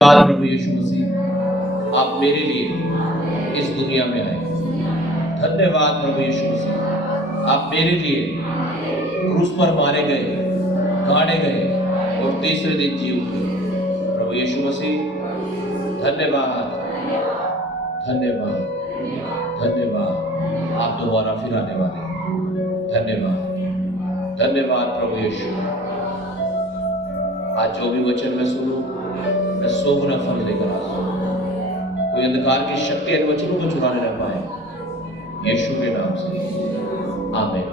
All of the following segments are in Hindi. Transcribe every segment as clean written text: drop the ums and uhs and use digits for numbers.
धन्यवाद प्रभु यीशु मसीह, आप मेरे लिए इस दुनिया में आए। धन्यवाद प्रभु यीशु मसीह, आप मेरे लिए क्रूस पर मारे गए, गाड़े गए और तीसरे दिन जी उठे। प्रभु यीशु मसीह, धन्यवाद, धन्यवाद, धन्यवाद। आप दोबारा फिर आने वाले। धन्यवाद, धन्यवाद प्रभु यीशु। आज जो भी वचन मैं सुनूं, मैं 100 गुना फल लेकर आता हूं। कोई अंधकार की शक्ति इन वचनों को चुराने न पाए, यीशु के नाम से आमीन।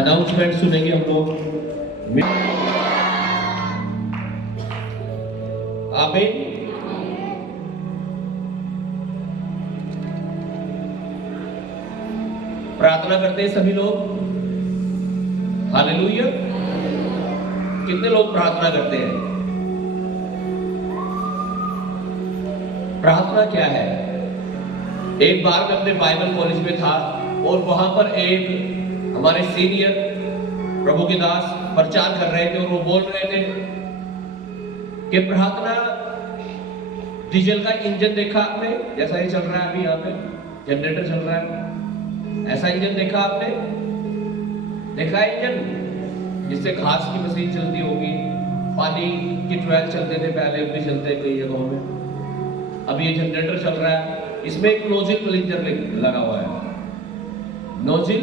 अनाउंसमेंट सुनेंगे हम लोग। आमीन। प्रार्थना करते हैं सभी लोग। हालेलुया। कितने लोग प्रार्थना करते हैं? प्रार्थना क्या है? एक बार मैं अपने बाइबल कॉलेज में था और वहां पर एक हमारे सीनियर प्रभु के दास प्रचार कर रहे थे और वो बोल रहे थे कि प्रार्थना डीजल का इंजन देखा आपने, जैसा ये चल रहा है अभी यहाँ पे जनरेटर चल रहा है, ऐसा इंजन देखा आपने? देखा है इंजन जिससे घास की मशीन चलती होगी, पानी की ट्वेल चलते थे पहले, अब भी चलते हैं कई जगहों में। अब ये जनरेटर चल रहा है, इसमें एक नोजिल प्लिंजर लगा हुआ है। नोजिल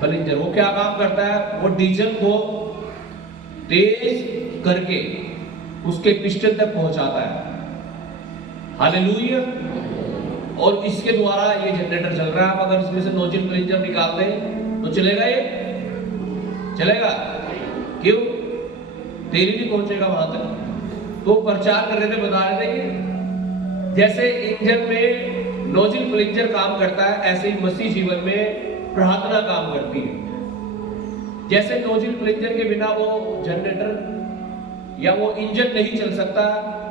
प्लिंजर वो क्या काम करता है? वो डीजल को तेज करके उसके पिस्टन तक पहुंचाता है। हालेलुया। और इसके द्वारा ये जनरेटर चल रहा है। अगर इसमें से नोजिल प्लिंजर निकाल दें तो चलेगा? ये चलेगा? क्यों? तेल नहीं पहुंचेगा वहां तक। तो प्रचार कर रहे थे, बता रहे थे कि जैसे इंजन में नोजिल प्लिंजर काम करता है, ऐसे ही मसीह जीवन में प्रार्थना काम करती है। जैसे नोजिल प्लिंजर के बिना वो जनरेटर या वो इंजन नहीं चल सकता,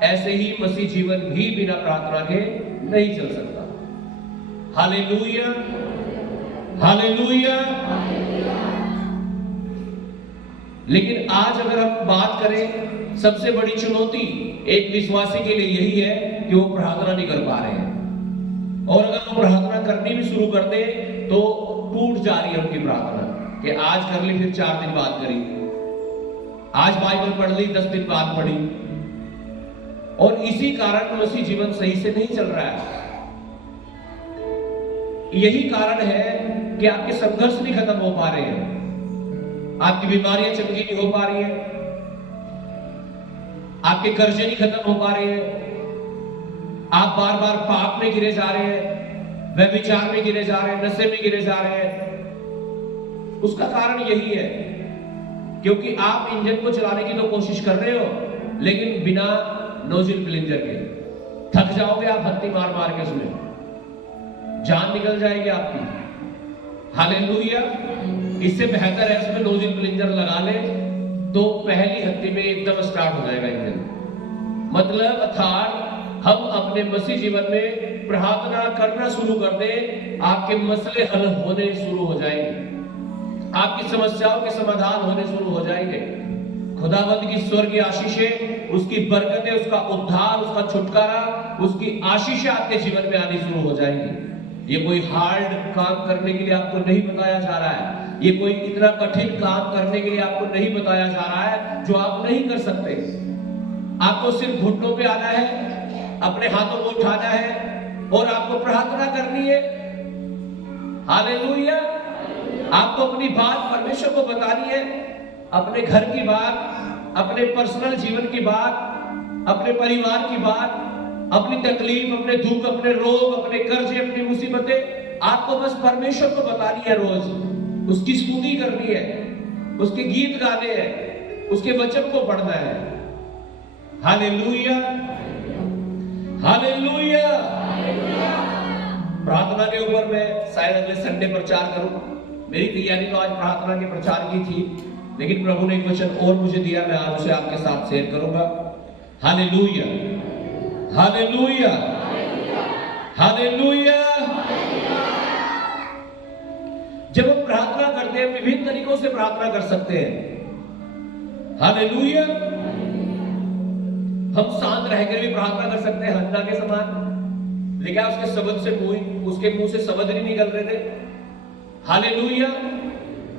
ऐसे ही मसीह जीवन भी बिना प्रार्थना के नहीं चल सकता। Hallelujah, hallelujah. लेकिन आज अगर हम बात करें, सबसे बड़ी चुनौती एक विश्वासी के लिए यही है कि वो प्रार्थना नहीं कर पा रहे हैं। और अगर वो प्रार्थना करनी भी शुरू कर दे तो टूट जा रही है उनकी प्रार्थना कि आज कर ली, फिर 4 दिन बाद करी, आज बाइबल पढ़ ली, 10 दिन बाद पढ़ी। और इसी कारण मसीह जीवन सही से नहीं चल रहा है। यही कारण है कि आपके संघर्ष नहीं खत्म हो पा रहे हैं, आपकी बीमारियां चंगी नहीं हो पा रही है, आपके कर्जे नहीं खत्म हो पा रहे हैं, आप बार बार पाप में गिरे जा रहे हैं, व्यभिचार में गिरे जा रहे हैं, नशे में गिरे जा रहे हैं। उसका कारण यही है क्योंकि आप इंजन को चलाने की तो कोशिश कर रहे हो, लेकिन बिना नोजिल प्लिंजर के थक जाओगे आप, हत्ती मार मार के उसमें जान निकल जाएगी आपकी। हालेलुया। इससे बेहतर है उसमें नोजिल प्लिंजर लगा ले तो पहली हत्ती में एकदम स्टार्ट हो जाएगा इंजन। मतलब अर्थात हम अपने मसीह जीवन में प्रार्थना करना शुरू कर दें, आपके मसले हल होने शुरू हो जाएंगे, आपकी समस्याओं के समाधान होने शुरू हो जाएंगे। खुदावंद की स्वर्गीय आशीषें, उसकी बरकतें, उसका उद्धार, उसका छुटकारा, उसकी आशीषें आपके जीवन में आनी शुरू हो जाएंगी। ये कोई हार्ड काम करने के लिए आपको नहीं बताया जा रहा है, ये कोई इतना कठिन काम करने के लिए आपको नहीं बताया जा रहा है जो आप नहीं कर सकते। आपको सिर्फ घुटनों पे आना है, अपने हाथों को उठाना है और आपको प्रार्थना करनी है। हालेलुया। आपको अपनी बात परमेश्वर को बतानी है, अपने घर की बात, अपने पर्सनल जीवन की बात, अपने परिवार की बात, अपनी तकलीफ, अपने दुख, अपने रोग, अपने कर्जे, अपनी मुसीबतें आपको बस परमेश्वर को बतानी है। रोज उसकी स्तुति करनी है, उसके गीत गाने हैं, उसके वचन को पढ़ना है। Hallelujah, hallelujah. प्रार्थना के ऊपर मैं शायद अगले संडे प्रचार करूं। मेरी तैयारी तो आज प्रार्थना के प्रचार की थी, लेकिन प्रभु ने एक वचन और मुझे दिया, मैं आज उसे आपके साथ शेयर करूंगा। Hallelujah, hallelujah, hallelujah. जब हम प्रार्थना करते हैं विभिन्न तरीकों से प्रार्थना कर सकते हैं। हालेलुया। हम शांत रहकर भी प्रार्थना कर सकते हैं हन्ना के समान। देखा उसके शब्द से उसके मुंह से शब्द नहीं निकल रहे थे। हालेलुया।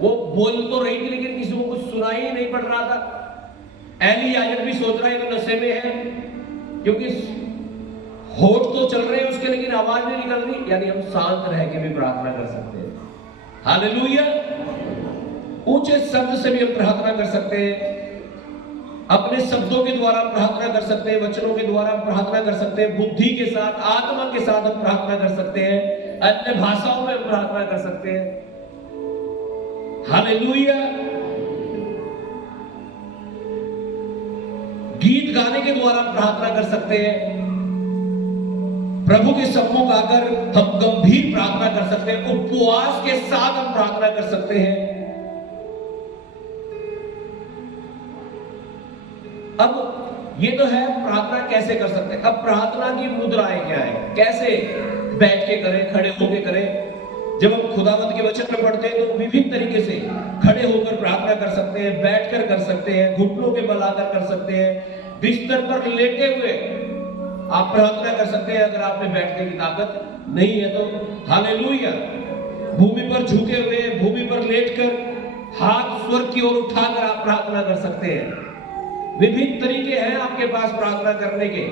वो बोल तो रही थी लेकिन किसी को कुछ सुनाई ही नहीं पड़ रहा था। एलियाजर भी सोच रहा है कि नशे में है, क्योंकि होठ तो चल रहे हैं उसके लेकिन आवाज नहीं निकल रही। यानी हम शांत रह के भी प्रार्थना कर सकते हैं। हालेलुया। ऊंचे शब्द से भी हम प्रार्थना कर सकते हैं, अपने शब्दों के द्वारा प्रार्थना कर सकते हैं, वचनों के द्वारा प्रार्थना कर सकते हैं, बुद्धि के साथ आत्मा के साथ हम प्रार्थना कर सकते हैं, अन्य भाषाओं में हम प्रार्थना कर सकते हैं। हालेलुया। गीत गाने के द्वारा प्रार्थना कर सकते हैं, प्रभु के सम्मुख आकर हम गंभीर प्रार्थना कर सकते हैं, उपवास के साथ हम प्रार्थना कर सकते हैं। अब ये तो है प्रार्थना कैसे कर सकते हैं। अब प्रार्थना की मुद्राएं क्या है, कैसे बैठ के करें, खड़े होकर करें। जब हम खुदावंद के वचन में पढ़ते हैं तो विभिन्न तरीके से खड़े होकर प्रार्थना कर सकते हैं, बैठकर कर सकते हैं, घुटनों के बल आकर कर सकते हैं, बिस्तर पर लेटे हुए आप प्रार्थना कर सकते हैं अगर आप में बैठने की ताकत नहीं है तो। हालेलुया। भूमि पर झुके हुए, भूमि पर लेटकर हाथ स्वर्ग की ओर उठाकर आप प्रार्थना कर सकते हैं। विभिन्न तरीके हैं आपके पास प्रार्थना करने के,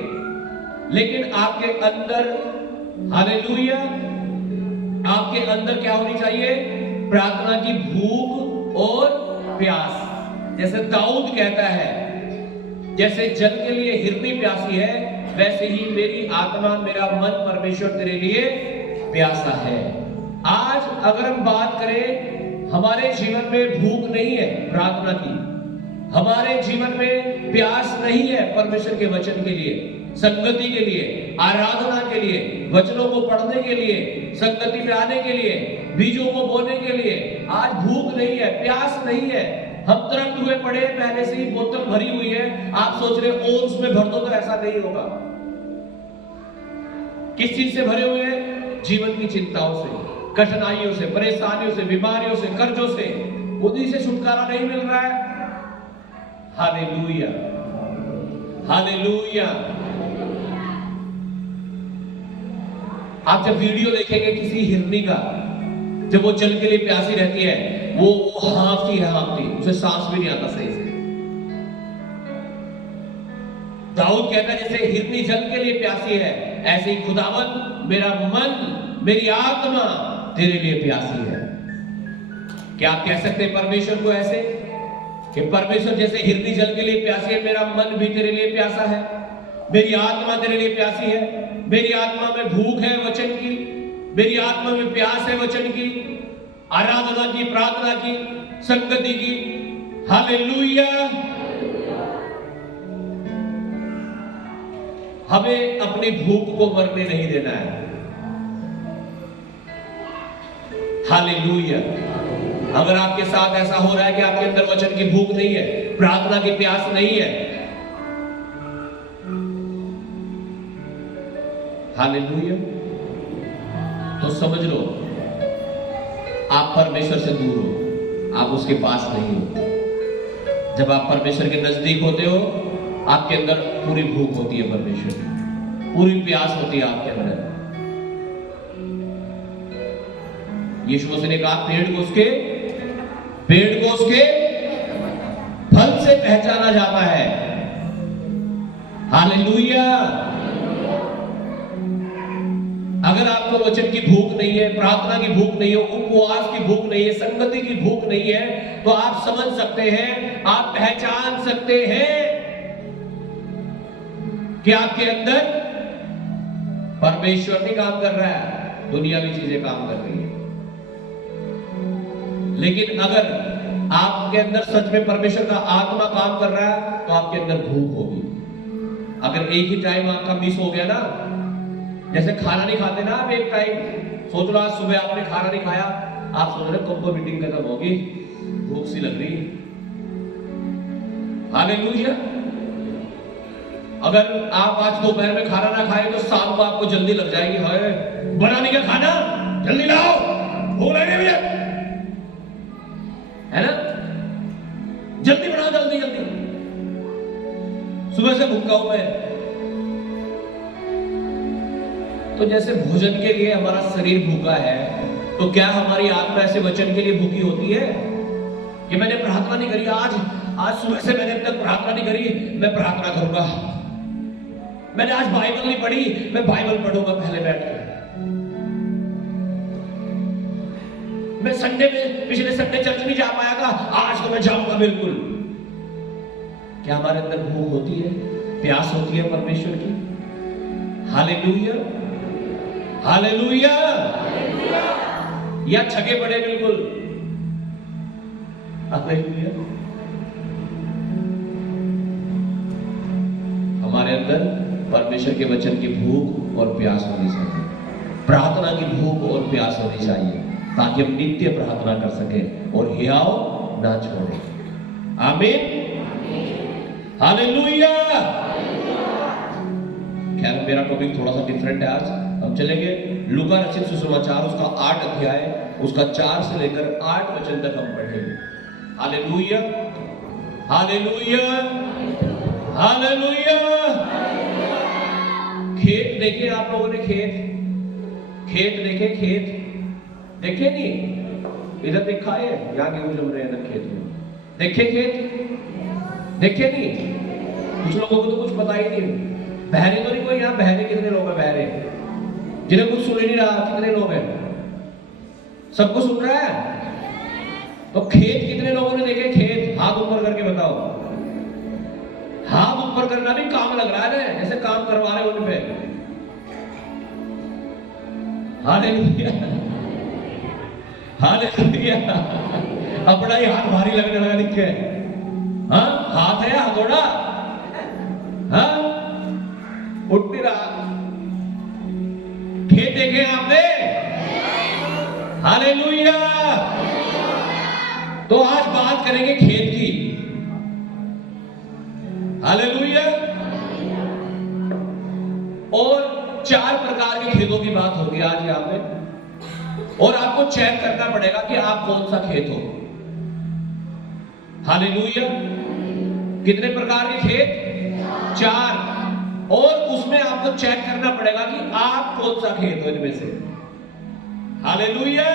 लेकिन आपके अंदर, हालेलुया, आपके अंदर क्या होनी चाहिए? प्रार्थना की भूख और प्यास। जैसे दाऊद कहता है, जैसे जल के लिए हिरनी प्यासी है, वैसे ही मेरी आत्मा, मेरा मन परमेश्वर तेरे लिए प्यासा है। आज अगर हम बात करें, हमारे जीवन में भूख नहीं है प्रार्थना की, हमारे जीवन में प्यास नहीं है परमेश्वर के वचन के लिए, संगति के लिए, आराधना के लिए, वचनों को पढ़ने के लिए, संगति में आने के लिए, बीजों को बोने के लिए, आज भूख नहीं है, प्यास नहीं है। हम तरंग हुए पड़े, पहले से ही बोतल भरी हुई है, आप सोच रहे हो ओस में भर दो, तो ऐसा नहीं होगा। किस चीज से भरे हुए हैं? जीवन की चिंताओं से, कठिनाइयों से, परेशानियों से, बीमारियों से, कर्जों से, उन्हीं से छुटकारा नहीं मिल रहा है। Hallelujah, hallelujah. आप जब वीडियो देखेंगे किसी हिरनी का, जब वो जल के लिए प्यासी रहती है, वो हाँफती है, उसे सांस भी नहीं आता सही से। दाऊद कहता है जैसे हिरनी जल के लिए प्यासी है, ऐसे ही खुदावंद मेरा मन, मेरी आत्मा तेरे लिए प्यासी है। क्या आप कह सकते हैं परमेश्वर को ऐसे कि परमेश्वर जैसे हिरनी जल के लिए प्यासी है, मेरा मन भी तेरे लिए प्यासा है, मेरी आत्मा तेरे लिए प्यासी है, मेरी आत्मा में भूख है वचन की, मेरी आत्मा में प्यास है वचन की, आराधना की, प्रार्थना की, संगति की। हालेलुया। हमें अपनी भूख को मरने नहीं देना है। हालेलुया। अगर आपके साथ ऐसा हो रहा है कि आपके अंदर वचन की भूख नहीं है, प्रार्थना की प्यास नहीं है, हालेलुया, तो समझ लो आप परमेश्वर से दूर हो, आप उसके पास नहीं हो। जब आप परमेश्वर के नजदीक होते हो, आपके अंदर पूरी भूख होती है, परमेश्वर की पूरी प्यास होती है आपके अंदर। यीशु मसीह ने कहा पेड़ को उसके फल से पहचाना जाता है। हालेलुया। अगर आपको वचन की भूख नहीं है, प्रार्थना की भूख नहीं है, उपवास की भूख नहीं है, संगति की भूख नहीं है, तो आप समझ सकते हैं, आप पहचान सकते हैं कि आपके अंदर परमेश्वर नहीं काम कर रहा है, दुनियावी चीजें काम कर रही है। लेकिन अगर आपके अंदर सच में परमेश्वर का आत्मा काम कर रहा है, तो आपके अंदर भूख होगी। अगर एक ही टाइम आपका मिस हो गया ना, जैसे खाना नहीं खाते ना आप एक टाइम, सोच लो आज सुबह आपने खाना नहीं खाया, आप सोच रहे तुमको मीटिंग खत्म होगी, भूख सी लग रही। हालेलुया। अगर आप आज दोपहर में खाना ना खाए तो शाम को आपको जल्दी लग जाएगी, हाय बनाने का खाना जल्दी लाओ, भूख लगे भैया। है ना? जल्दी बनाओ, जल्दी जल्दी। सुबह से भूखा हूं मैं। तो जैसे भोजन के लिए हमारा शरीर भूखा है, तो क्या हमारी आत्मा ऐसे वचन के लिए भूखी होती है कि मैंने प्रार्थना नहीं करी, आज सुबह से मैंने अब तक प्रार्थना नहीं करी, मैं प्रार्थना करूंगा। मैंने आज बाइबल नहीं पढ़ी, मैं बाइबल पढ़ूंगा पहले बैठ के। मैं संडे में, पिछले संडे चर्च नहीं जा पाया था, आज तो मैं जाऊंगा बिल्कुल। क्या हमारे अंदर भूख होती है, प्यास होती है परमेश्वर की? Hallelujah, hallelujah. या छके पड़े बिल्कुल? हालेलुया। हमारे अंदर परमेश्वर के वचन की भूख और प्यास होनी चाहिए, प्रार्थना की भूख और प्यास होनी चाहिए, ताकि हम नित्य प्रार्थना कर सकें और हियाव ना छोड़ें। आमीन, हालेलुया। खैर मेरा टॉपिक थोड़ा सा डिफरेंट है। आज हम चलेंगे लूका रचित सुसमाचार, उसका 8 अध्याय, उसका 4 से लेकर 8 वचन तक हम पढ़ेंगे। Hallelujah, hallelujah, hallelujah. खेत देखे आप लोगों ने? खेत देखे? खेत देखे नहीं? इधर देखा है? यहाँ गेहूं जम रहे हैं इधर खेत में, देखे खेत? देखे नहीं? कुछ लोगों को तो कुछ पता ही नहीं। बहरे तो नहीं कोई यहाँ? बहरे कितने लोग हैं? बहरे जिन्हें कुछ सुन ही नहीं रहा, कितने लोग हैं? सबको सुन रहा है? तो खेत कितने लोगों ने देखे? खेत हाथ ऊपर करके बताओ। हाथ ऊपर करना भी काम लग रहा है ना, जैसे काम करवा रहे उन पे। Hallelujah, hallelujah. अपना ही हाथ भारी लगने लगा दिखे। हाँ, हाथ है हथौड़ा? हाँ, उठ नहीं रहा। खेत देखे आपने? हालेलुया। तो आज बात करेंगे खेत की। हालेलुया। और 4 प्रकार के खेतों की बात होगी आज यहां पे, और आपको चेक करना पड़ेगा कि आप कौन सा खेत हो। हालेलुया। कितने प्रकार के खेत? 4। और उसमें आपको चेक करना पड़ेगा कि आप कौन सा खेत हो इनमें से। हालेलुया।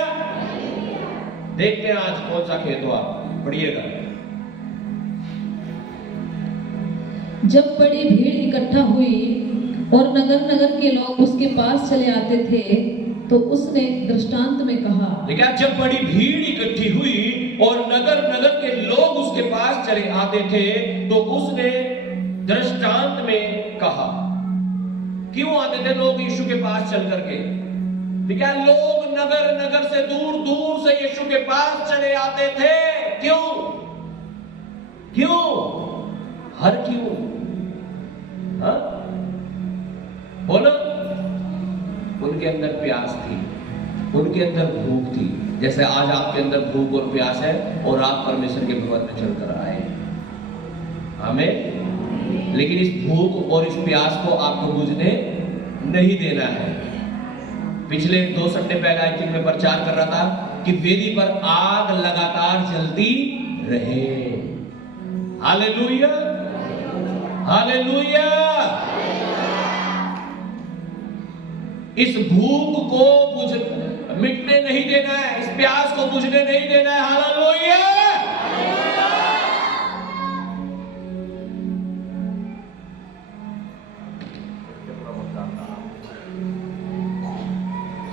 देखते हैं आज कौन सा खेत हो आप, पढ़िएगा। जब बड़ी भीड़ इकट्ठा हुई और नगर नगर के लोग उसके पास चले आते थे, तो उसने दृष्टांत में कहा। देखा, जब बड़ी भीड़ इकट्ठी हुई और नगर नगर के लोग उसके पास चले आते थे, तो उसने दृष्टांत में कहा। क्यों आते थे लोग यीशु के पास चल करके? देखा, लोग नगर नगर से, दूर दूर से यीशु के पास चले आते थे। क्यों? क्यों? हर क्यों? हाँ? बोलो। उनके अंदर प्यास थी, उनके अंदर भूख थी, जैसे आज आपके अंदर भूख और प्यास है और आप परमेश्वर के भवन में चलकर आए। हमें लेकिन इस भूख और इस प्यास को आपको बुझने नहीं देना है। पिछले 2 संडे पहले आई थिंक मैं प्रचार कर रहा था कि वेदी पर आग लगातार जलती रहे। Hallelujah, hallelujah. इस भूख को मिटने नहीं देना है, इस प्यास को बुझने नहीं देना है। हालेलुया।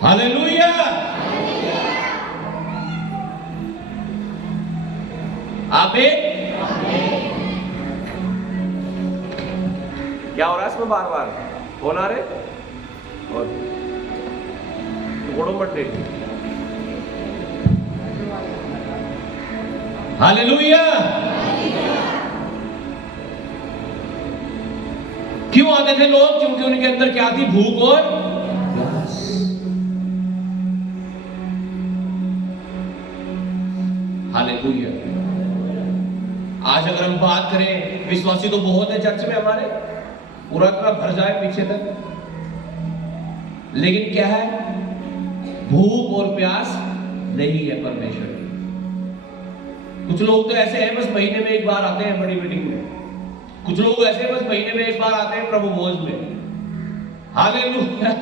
हालेलुया। आमीन। क्या हो रहा है इसमें? बार बार कौन आ रहे? और बर्थडे। हालेलुया। क्यों आते थे लोग? क्योंकि उनके अंदर क्या थी? भूख और प्यास। हालेलुया। आज अगर हम बात करें, विश्वासी तो बहुत है चर्च में हमारे, पूरा पूरा भर जाए पीछे तक, लेकिन क्या है? भूख और प्यास नहीं है परमेश्वर की। कुछ लोग तो ऐसे हैं बस महीने में एक बार आते हैं बड़ी मीटिंग में, कुछ लोग ऐसे बस महीने में एक बार आते हैं प्रभु भोज में। Hallelujah,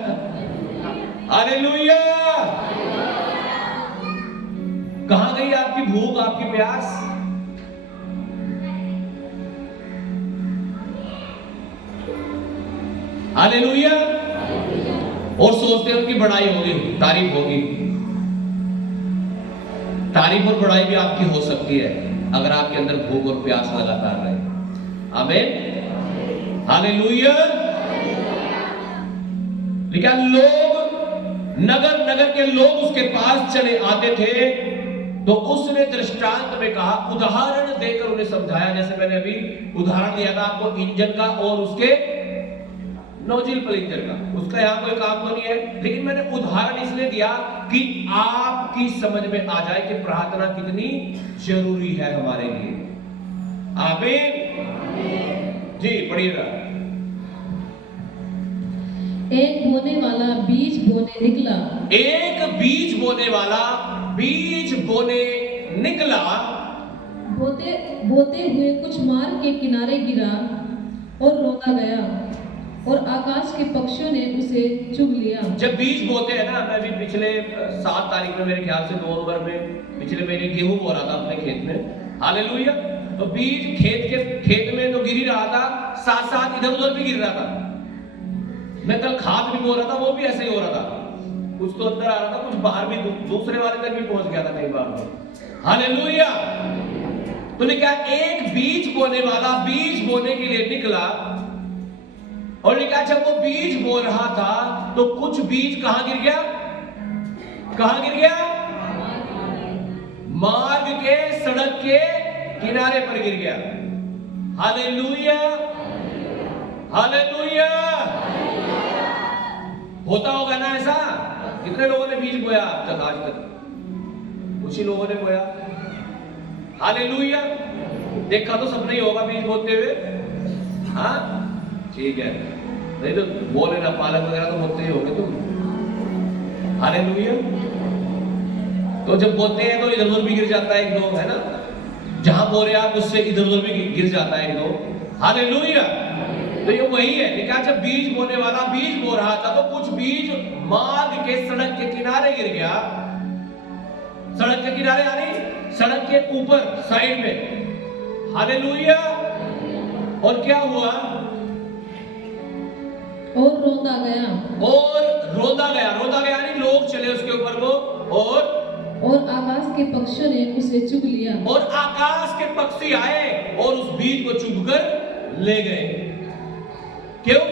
hallelujah. कहां गई आपकी भूख, आपकी प्यास? हालेलुया। और सोचते हैं उनकी बड़ाई होगी, तारीफ होगी। तारीफ और बड़ाई भी आपकी हो सकती है अगर आपके अंदर भूख और प्यास लगातार रहे। आमीन, हालेलुया। लेकिन लोग, नगर नगर के लोग उसके पास चले आते थे, तो उसने दृष्टांत में कहा, उदाहरण देकर उन्हें समझाया। जैसे मैंने अभी उदाहरण दिया था आपको इंजन का और उसके नोजिल प्लंजर का, उसका यहां कोई काम तो नहीं है, लेकिन मैंने उदाहरण इसलिए दिया कि आपकी समझ में आ जाए कि प्रार्थना कितनी जरूरी है हमारे लिए। आमीन जी, पढ़िएगा। एक बोने वाला बीज बोने निकला। एक बीज बोने वाला बीज बोने निकला। बोते बोते हुए कुछ मार्ग के किनारे गिरा और रोता गया, और आकाश के पक्षियों ने उसे चुग लिया। जब बीज बोते हैं ना, मैं भी पिछले 7 तारीख में, मेरे ख्याल से 2 नवंबर में, पिछले महीने गेहूं बो रहा था अपने खेत में। हालेलुया। तो बीज खेत में तो गिर ही रहा था, साथ साथ इधर उधर भी गिर रहा था। मैं कल खाद भी बो रहा था, वो भी ऐसे ही हो रहा था, कुछ तो अंदर आ रहा था, कुछ बाहर भी, दूसरे वाले तक भी पहुंच गया था कई बार। हालेलुया। तो लिखा एक बीज बोने वाला बीज बोने के लिए निकला, और लिखा जब वो बीज बो रहा था तो कुछ बीज कहां गिर गया? कहां गिर गया? मार्ग के, सड़क के किनारे पर गिर गया। Hallelujah, hallelujah. होता होगा ना ऐसा? कितने लोगों ने बीज बोया अब तक, आज तक? कुछ ही लोगों ने बोया। हालेलुया। देखा तो सबने ही होगा बीज बोते हुए। हाँ ठीक है, नहीं तो बोले ना, पालक वगैरह तो बोते ही होंगे तुम। हालेलुया। तो जब बोते हैं तो इधर उधर भी गिर जाता है एक दो, है ना? जहां बो रहे आप उससे इधर उधर भी गिर जाता है एक दो। हालेलुया। तो ये वही है, लेकिन जब बीज बोने वाला बीज बो रहा था तो कुछ बीज मार्ग के, सड़क के किनारे गिर गया। सड़क के किनारे यानी सड़क के ऊपर साइड में। हालेलुया। और क्या हुआ? और रोंदा गया। और रोंदा गया, रोंदा गया यानी लोग चले उसके ऊपर को, और आकाश के पक्षियों ने उसे चुग लिया। और आकाश के पक्षी आए और उस बीज को चुगकर ले गए। क्यों?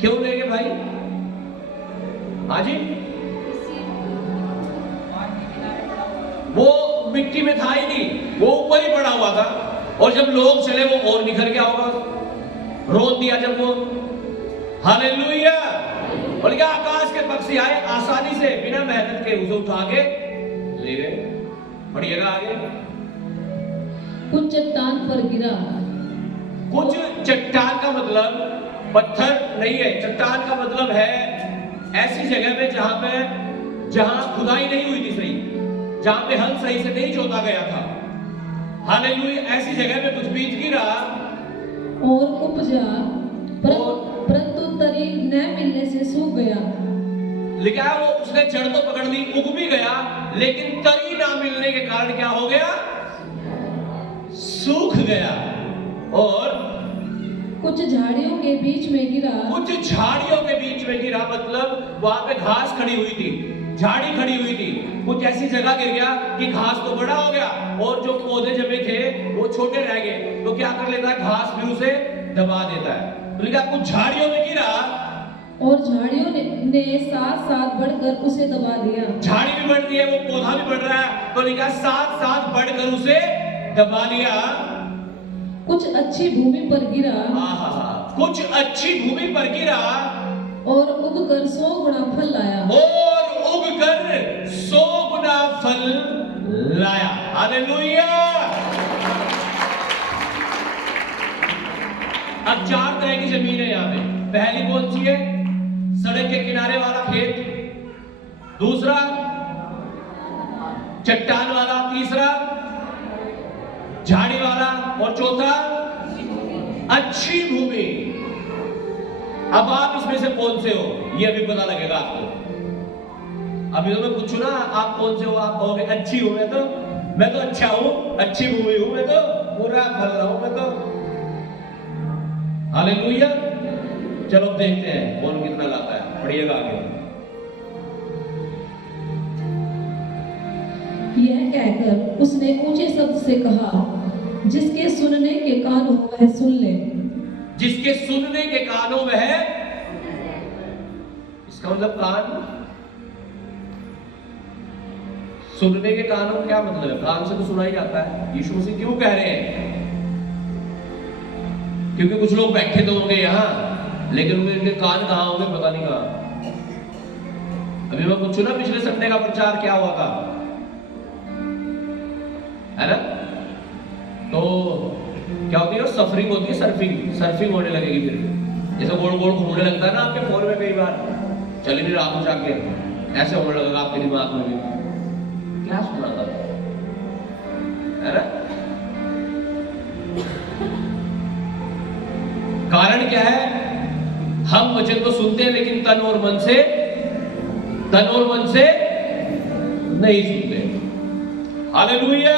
क्यों ले गए भाई? हाजी, वो मिट्टी में था ही नहीं, वो ऊपर ही पड़ा हुआ था, और जब लोग चले वो और निखर गया होगा, रोक दिया जब वो। हालेलुया। और क्या आकाश के पक्षी आए, आसानी से बिना मेहनत के उसे उठा के ले गए। पढ़िएगा आगे। कुछ चट्टान पर गिरा। कुछ चट्टान का मतलब पत्थर नहीं है, चट्टान का मतलब है ऐसी जगह पे जहां खुदाई नहीं हुई थी सही, जहां पे हल सही से नहीं जोता गया था। हालेलुया। ऐसी जगह पे कुछ बीज गिरा और उपजा, परंतु तरी न मिलने से सूख गया। लिखा है वो उसने जड़ तो पकड़ ली, उग भी गया, लेकिन तरी ना मिलने के कारण क्या हो गया? सूख गया। और कुछ झाड़ियों के बीच में गिरा। कुछ झाड़ियों के बीच में गिरा मतलब वहां पे घास खड़ी हुई थी, झाड़ी खड़ी हुई थी, कुछ ऐसी जगह गिर गया कि घास तो बड़ा हो गया और जो पौधे जमे थे वो छोटे रह गए, तो क्या कर लेता है? घास भी उसे दबा देता है। तो लिखा कुछ झाड़ियों में गिरा और झाड़ियों ने साथ साथ बढ़कर उसे दबा दिया। झाड़ी भी बढ़ रही है, वो पौधा भी बढ़ रहा है, तो लिखा साथ साथ बढ़कर उसे दबा लिया। कुछ अच्छी भूमि पर गिरा। कुछ अच्छी भूमि पर गिरा और उगकर 100 गुना फल लाया। और उगकर 100 गुना फल लाया। हालेलुया। अब 4 तरह की जमीन है यहाँ पे। पहली कौन सी है? सड़क के किनारे वाला खेत। दूसरा चट्टान वाला, तीसरा झाड़ी वाला, और चौथा अच्छी भूमि। अब आप इसमें से कौन से हो ये अभी पता लगेगा आपको। अभी तो मैं पूछू ना आप कौन से हो, आप कहोगे अच्छी हूं मैं तो अच्छा हूं, अच्छी भूमि हूं, मैं तो पूरा फल रहा हूं मैं तो। हालेलुया। चलो देखते हैं कौन कितना लाता है, पढ़िएगा आगे। यह कहकर उसने ऊंचे शब्द से कहा, जिसके सुनने के कान हो वह सुन ले। जिसके सुनने के कानों में है, इसका मतलब कान, सुनने के कानों क्या मतलब है? कान से तो सुना ही जाता है। यीशु मसीह क्यों कह रहे हैं? क्योंकि कुछ लोग बैठे तो होंगे यहां, लेकिन उनके कान कहां होंगे पता नहीं कहां। अभी मैं पूछू ना पिछले संडे का प्रचार क्या हुआ था, है ना? तो क्या होती है? सफरिंग होती है, सर्फिंग होने लगेगी। फिर जैसे गोल गोल घूमने लगता है ना आपके फोन में, कई बार चल नहीं रहा कुछ आके ऐसे होने लगेगा आपके दिमाग में भी। क्या सुना था, है ना? कारण क्या है? हम वचन तो सुनते हैं लेकिन तन और मन से नहीं सुनते। Hallelujah,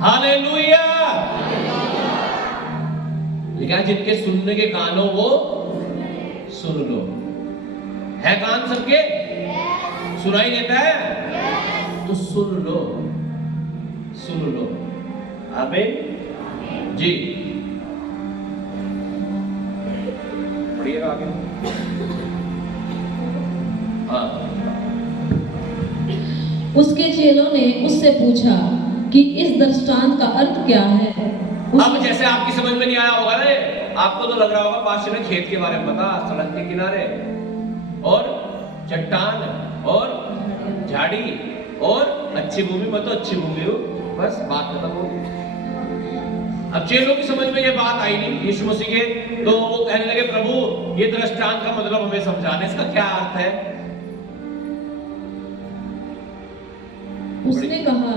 hallelujah. लिखा जिनके सुनने के कान हो वो सुन लो। है कान सबके? सुनाई देता है तो सुन लो। आमीन जी। पढ़िएगा आगे। हाँ। उसके चेलों ने उससे पूछा कि इस दृष्टांत का अर्थ क्या है। अब जैसे आपकी समझ में नहीं आया होगा ना, आपको तो लग रहा होगा पास्टर ने खेत के बारे में बता, सड़क के किनारे और चट्टान और झाड़ी और अच्छी भूमि, मैं तो अच्छी भूमि हूं, बस बात खत्म हो गई। अब चेलों की समझ में ये बात आई नहीं यीशु मसीह के, तो वो कहने लगे प्रभु ये दृष्टांत का मतलब हमें समझाने, इसका क्या अर्थ है? उसने कहा,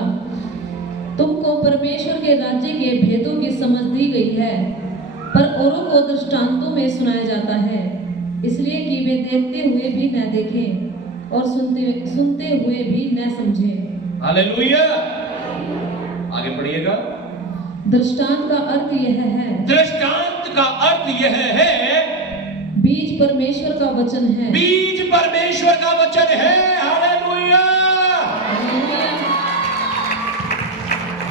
तुमको परमेश्वर के राज्य के भेदों की समझ दी गई है, पर औरों को दृष्टांतों में सुनाया जाता है, इसलिए कि वे देखते हुए भी न देखें और सुनते हुए भी न समझें। हालेलुया। आगे पढ़िएगा। दृष्टांत का अर्थ यह है, दृष्टांत का अर्थ यह है, बीज परमेश्वर का वचन है। बीज परमेश्वर का वचन है। हालेलुया।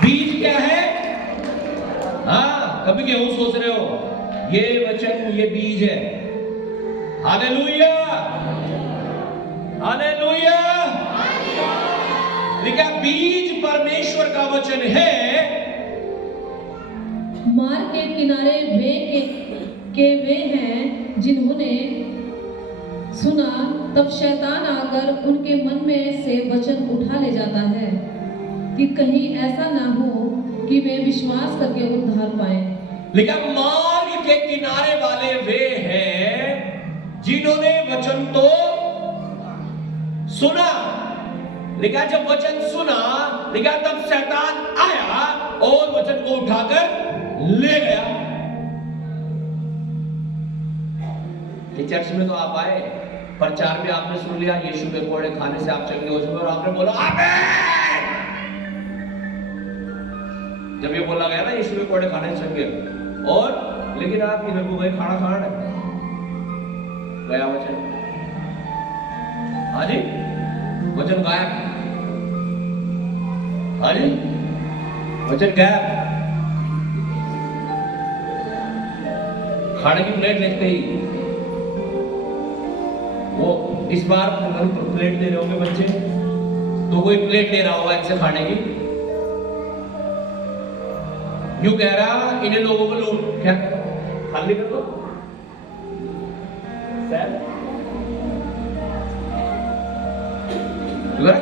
बीज क्या है? हाँ, कभी गेहूं सोच रहे हो, ये वचन ये बीज है। Hallelujah, hallelujah. लिखा बीज परमेश्वर का वचन है। मार्ग के किनारे वे हैं जिन्होंने सुना, तब शैतान आकर उनके मन में से वचन उठा ले जाता है कि कहीं ऐसा ना हो कि वे विश्वास करके उद्धार पाए। लेकिन मार्ग के किनारे वाले वे हैं जिन्होंने वचन तो सुना, लिखा जब वचन सुना, लिखा तब शैतान आया और वचन को उठाकर ले गया। कि चर्च में तो आप आए, प्रचार भी आपने सुन लिया, यीशु के कोड़े खाने से आप चंगे हो चुके और आपने बोला आमीन। जब ये बोला गया ना यीशु के कोड़े खाने से चंगे, और लेकिन आप इधर को गए खाना खाने, गया वचन। हाँ जी, वचन गायब। हाँ जी, वचन गायब। खाने की प्लेट लेते ही वो इस बार प्लेट दे रहे होंगे बच्चे, तो कोई प्लेट दे रहा होगा इनसे खाने की, यूं कह रहा इन्हें लोगों को लूट, क्या खाली कर दो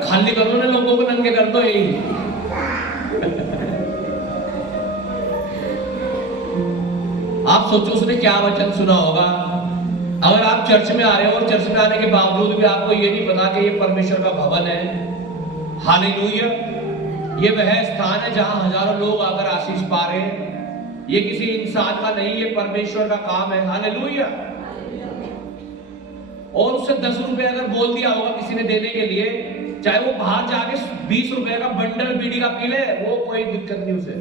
खाली कर दो, लोगों को नंगे कर दो, यही। आप सोचो उसने क्या वचन सुना होगा। अगर आप चर्च में आ रहे हो और चर्च में आने के बावजूद भी आपको ये नहीं पता कि ये परमेश्वर का भवन है, हालेलुया। ये वह स्थान है जहां हजारों लोग आकर आशीष पा रहे हैं। ये किसी इंसान का नहीं, ये परमेश्वर का काम है। हालेलुया। और उससे 10 रुपए अगर बोल दिया होगा किसी ने देने के लिए, चाहे वो बाहर जाके 20 रुपए का बंडल बीड़ी का पी ले, वो कोई दिक्कत नहीं उसे।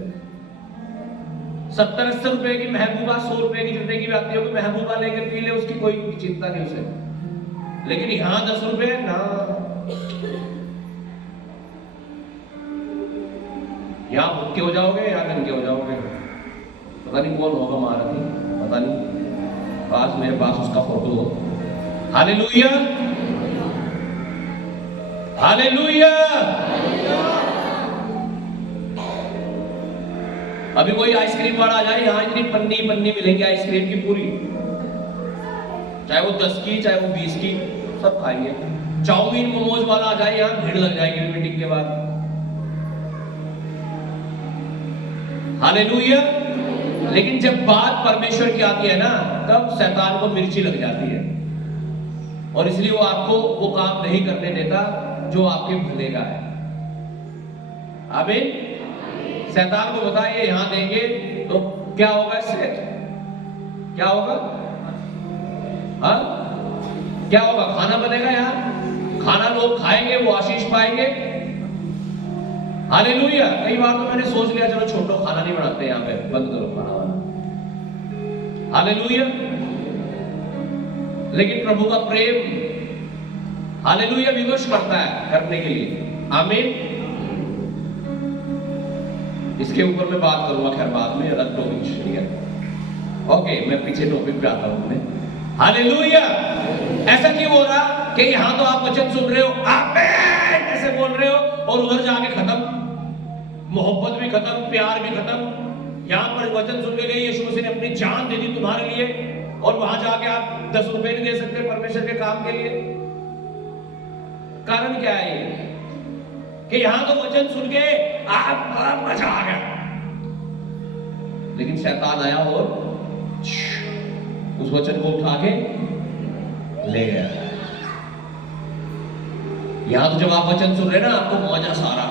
70-80 रुपए की महबूबा, 100 रुपए की जितने की भी आती होगी महबूबा लेके पी ले, उसकी कोई चिंता नहीं उसे। लेकिन यहां 10 रुपए ना, यहां भूखे हो जाओगे या नंगे हो जाओगे। पता नहीं कौन होगा महारथी, पता नहीं, पास मेरे पास उसका फोटो हो। Hallelujah, hallelujah. अभी कोई आइसक्रीम वाला आ जाए, यहाँ इतनी पन्नी पन्नी मिलेंगी आइसक्रीम की पूरी, चाहे वो 10 की चाहे वो 20 की, सब खाएंगे। चाउमीन मोमोज वाला आ जाए, यहाँ भीड़ लग जाएगी मीटिंग के बाद। हालेलुया। लेकिन जब बात परमेश्वर की आती है ना, तब शैतान को मिर्ची लग जाती है, और इसलिए वो आपको वो काम नहीं करने देता जो आपके भले का है। आमीन। शैतान को पता है ये यहां देंगे तो क्या होगा, इससे क्या होगा, हाँ क्या होगा, खाना बनेगा, यहाँ खाना लोग खाएंगे, वो आशीष पाएंगे। हालेलुया। कई बार तो मैंने सोच लिया चलो छोटो, खाना नहीं बनाते यहाँ पे, बंद करो खाना वाना। हालेलुया। लेकिन प्रभु का प्रेम, हालेलुया, विवश करता है करने के लिए। आमीन। इसके ऊपर मैं बात करूंगा खैर बाद में, अलग टॉपिक, ठीक है। ओके, मैं पीछे टॉपिक पे आता हूं। हालेलुया। ऐसा क्यों हो रहा कि यहां तो आप वचन सुन रहे हो, आमीन ऐसे बोल रहे हो, और उधर जाके खत्म, मोहब्बत भी खत्म, प्यार भी खत्म। यहां पर वचन सुन के गए, यीशु मसीह ने अपनी जान दे दी तुम्हारे लिए, और वहां जाके आप 10 रुपए नहीं दे सकते परमेश्वर के काम के लिए। कारण क्या है ये कि यहां तो वचन सुन के आप मजा आ गया, लेकिन शैतान आया और उस वचन को उठा के ले गया। यहां तो जब आप वचन सुन रहे ना, आपको मजा सारा,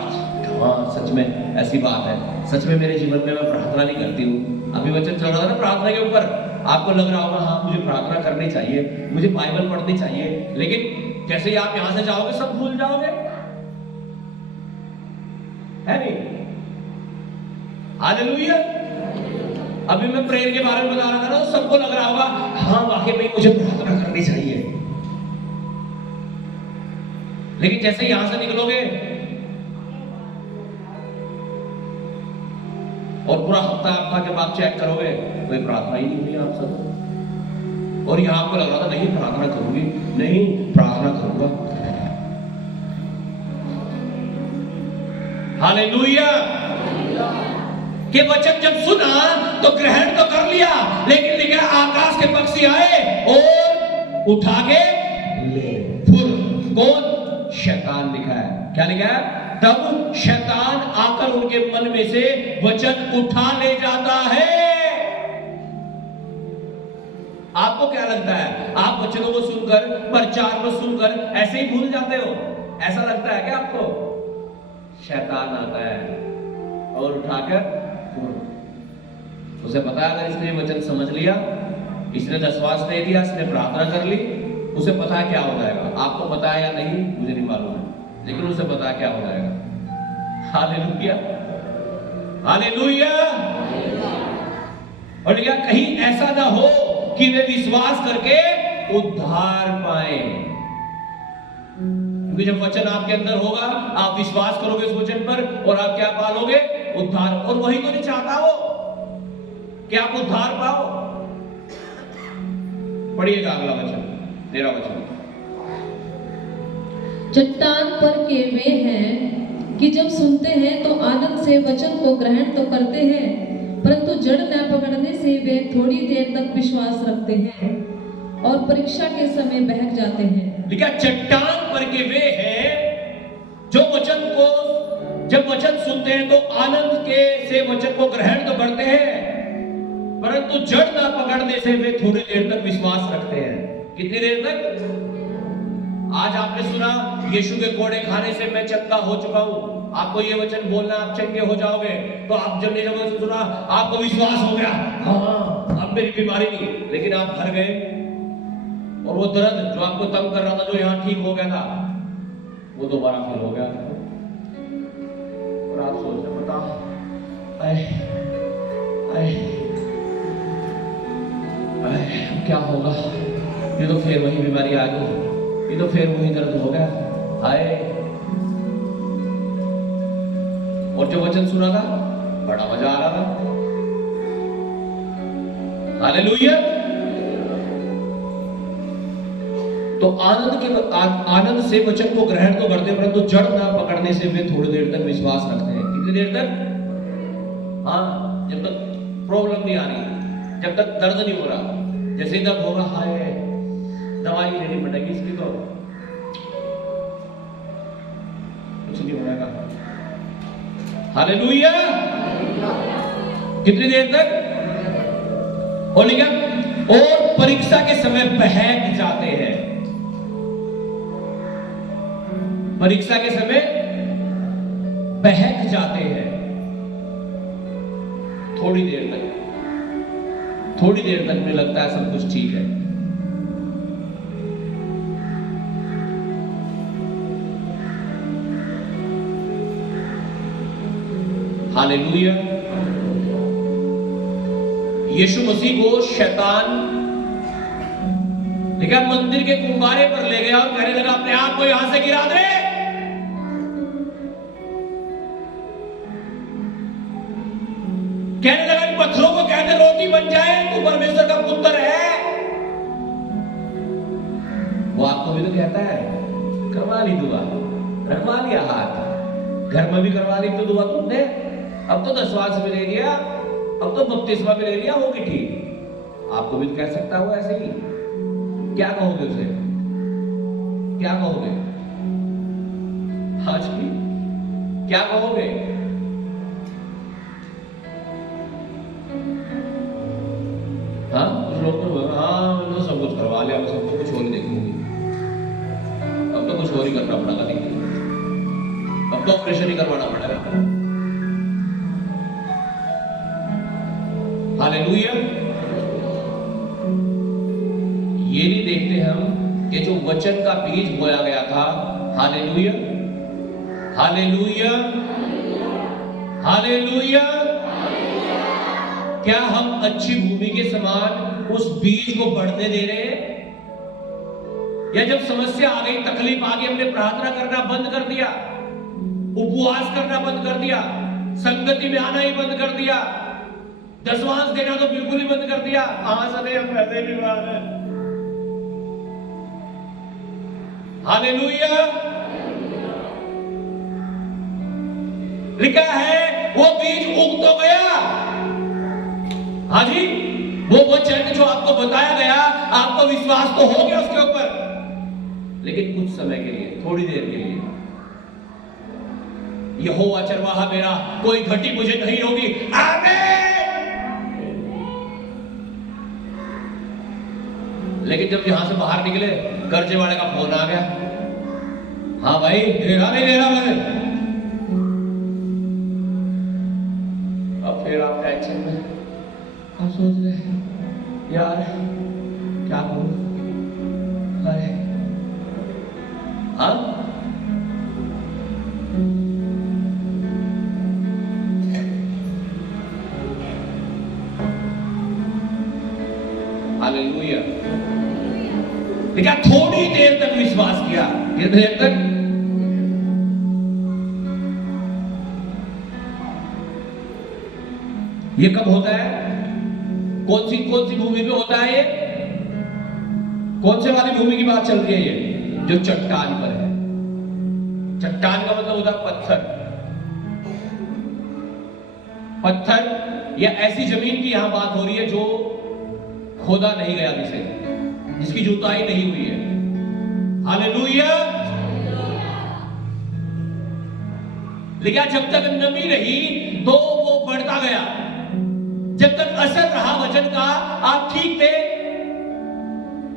हाँ सच में ऐसी बात है, सच में मेरे जीवन में मैं प्रार्थना नहीं करती हूँ। अभी वचन चल रहा था ना प्रार्थना के ऊपर, आपको लग रहा होगा हाँ मुझे प्रार्थना करनी चाहिए, मुझे बाइबल पढ़नी चाहिए, लेकिन जैसे ही आप यहां से जाओगे सब भूल जाओगे, है नहीं। हालेलुया। अभी मैं प्रेयर के बारे में बता रहा था ना, सबको लग रहा होगा हाँ वाकई में मुझे प्रार्थना करनी चाहिए, लेकिन जैसे यहां से निकलोगे और पूरा हफ्ता आपका जब आप चेक करोगे, कोई प्रार्थना ही नहीं हुई आप सब, और यहां आपको लग रहा था नहीं प्रार्थना करूंगी, नहीं प्रार्थना करूंगा। हालेलुया। के वचन जब सुना तो ग्रहण तो कर लिया, लेकिन लिखा आकाश के पक्षी आए और उठा के ले। फिर कौन? शैतान लिखा है। क्या लिखा है? तब शैतान आकर उनके मन में से वचन उठा ले जाता है। आपको क्या लगता है, आप वचनों को सुनकर, प्रचार को सुनकर ऐसे ही भूल जाते हो? ऐसा लगता है क्या आपको? शैतान आता है और उठाकर, उसे पता है अगर इसने वचन समझ लिया, इसने दशवांश दे दिया, इसने प्रार्थना कर ली, उसे पता है क्या हो जाएगा। आपको पता है या नहीं मुझे नहीं मालूम है, लेकिन उसे पता है क्या हो जाएगा। Hallelujah, hallelujah. और क्या कहीं ऐसा ना हो कि वे विश्वास करके उद्धार पाए, क्योंकि जब वचन आपके अंदर होगा, आप विश्वास करोगे उस वचन पर, और आप क्या पालोगे? उद्धार। और वही तो नहीं चाहता वो कि आप उद्धार पाओ। पढ़िएगा अगला वचन, 13वां वचन। चट्टान पर के वे हैं कि जब सुनते हैं तो आनंद से वचन को ग्रहण तो करते हैं, परंतु जड़ न पकड़ने से वे थोड़ी देर तक विश्वास रखते हैं और परीक्षा के समय बहक जाते हैं। लिखा चट्टान पर के वे हैं जो वचन को जब वचन सुनते हैं तो आनंद के से वचन को ग्रहण तो करते हैं, परंतु जड़ न पकड़ने से वे थोड़ी देर तक विश्वास रखते हैं। कितनी देर तक? आज आपने सुना यीशु के कोड़े खाने से मैं चंगा हो चुका हूं। आपको ये वचन बोलना आप चंगे हो जाओगे, तो आप जब ने वचन सुना आपको विश्वास हो गया, हाँ अब मेरी बीमारी नहीं। लेकिन आप भर गए और वो दर्द जो आपको तंग कर रहा था, जो यहाँ ठीक हो गया था, वो दोबारा फिर हो गया। और आप सोच रहे बता क्या होगा, ये तो फिर वही बीमारी आ गई, ये तो फिर वही दर्द हो गया, हाय। और जो वचन सुना था बड़ा मजा आ रहा था, हालेलुया। तो आनंद से वचन को ग्रहण तो करते हैं, परंतु जड़ ना पकड़ने से वे थोड़ी देर तक विश्वास रखते हैं। कितनी देर तक? हाँ, जब तक प्रॉब्लम नहीं आ रही, जब तक दर्द नहीं हो रहा। जैसे ही दर्द होगा, हाय दवाई लेनी पड़ेगी इसकी, तो कुछ नहीं होगा। हालेलुया। कितनी देर तक? और लिखा, और परीक्षा के समय बहक जाते हैं। परीक्षा के समय बहक जाते हैं। थोड़ी देर तक मुझे लगता है सब कुछ ठीक है। हालेलुया। यीशु मसीह को शैतान देखा मंदिर के कुंबारे पर ले गया और कहने लगा अपने आप को यहां से गिरा दे। कहने लगा इन पत्थरों को कहते रोटी बन जाए, तू परमेश्वर का पुत्र है। वो आपको भी तो कहता है करवा ली दुआ, रखवा लिया हाथ, घर में भी करवा ली तो दुआ तुमने, अब तो 10वां में ले लिया, अब तो 32वां में ले लिया, होगी ठीक। आपको भी तो कह सकता है वो ऐसे ही। क्या कहोगे उसे? क्या कहोगे? हाँ जी, क्या कहोगे? हाँ, कुछ लोग तो हाँ मैं तो सब कुछ करवा लिया, मैं सबको कुछ और ही देखूंगी, अब तो कुछ और ही करना पड़ेगा, देखिए अब तो ऑपरेशन ही करवाना पड़ेगा। हालेलुया। ये नहीं देखते हम कि जो वचन का बीज बोया गया था, हालेलुया हालेलुया हालेलुया, क्या हम अच्छी भूमि के समान उस बीज को बढ़ने दे रहे हैं? या जब समस्या आ गई, तकलीफ आ गई, हमने प्रार्थना करना बंद कर दिया, उपवास करना बंद कर दिया, संगति में आना ही बंद कर दिया, दशवांश देना तो बिल्कुल ही बंद कर दिया। सने हम वैसे भी बात है। हालेलुया। लिखा है वो बीज उग तो गया, हाँ जी, वो वचन जो आपको बताया गया, आपको विश्वास तो हो गया उसके ऊपर, लेकिन कुछ समय के लिए, थोड़ी देर के लिए। यहोवा चरवाहा मेरा, कोई घटी मुझे नहीं होगी, आमीन। लेकिन जब यहां से बाहर निकले, कर्जे वाले का फोन आ गया, हाँ भाई देखा नहीं दे रहा मैंने। अब फिर आप टेंशन में, आप सोच रहे हैं यार क्या करूं, अरे हाँ हालेलुया। लेकिन थोड़ी देर तक विश्वास किया, कितनी देर तक? ये कब होता है? कौन सी भूमि पे होता है ये? कौन से वाली भूमि की बात चल रही है? ये जो चट्टान पर है। चट्टान का मतलब होता है पत्थर। पत्थर या ऐसी जमीन की यहां बात हो रही है जो खोदा नहीं गया, जिसकी जुताई नहीं हुई है। हालेलुया। लेकिन जब तक नमी रही तो वो बढ़ता गया, जब तक असर रहा वचन का, आप ठीक थे।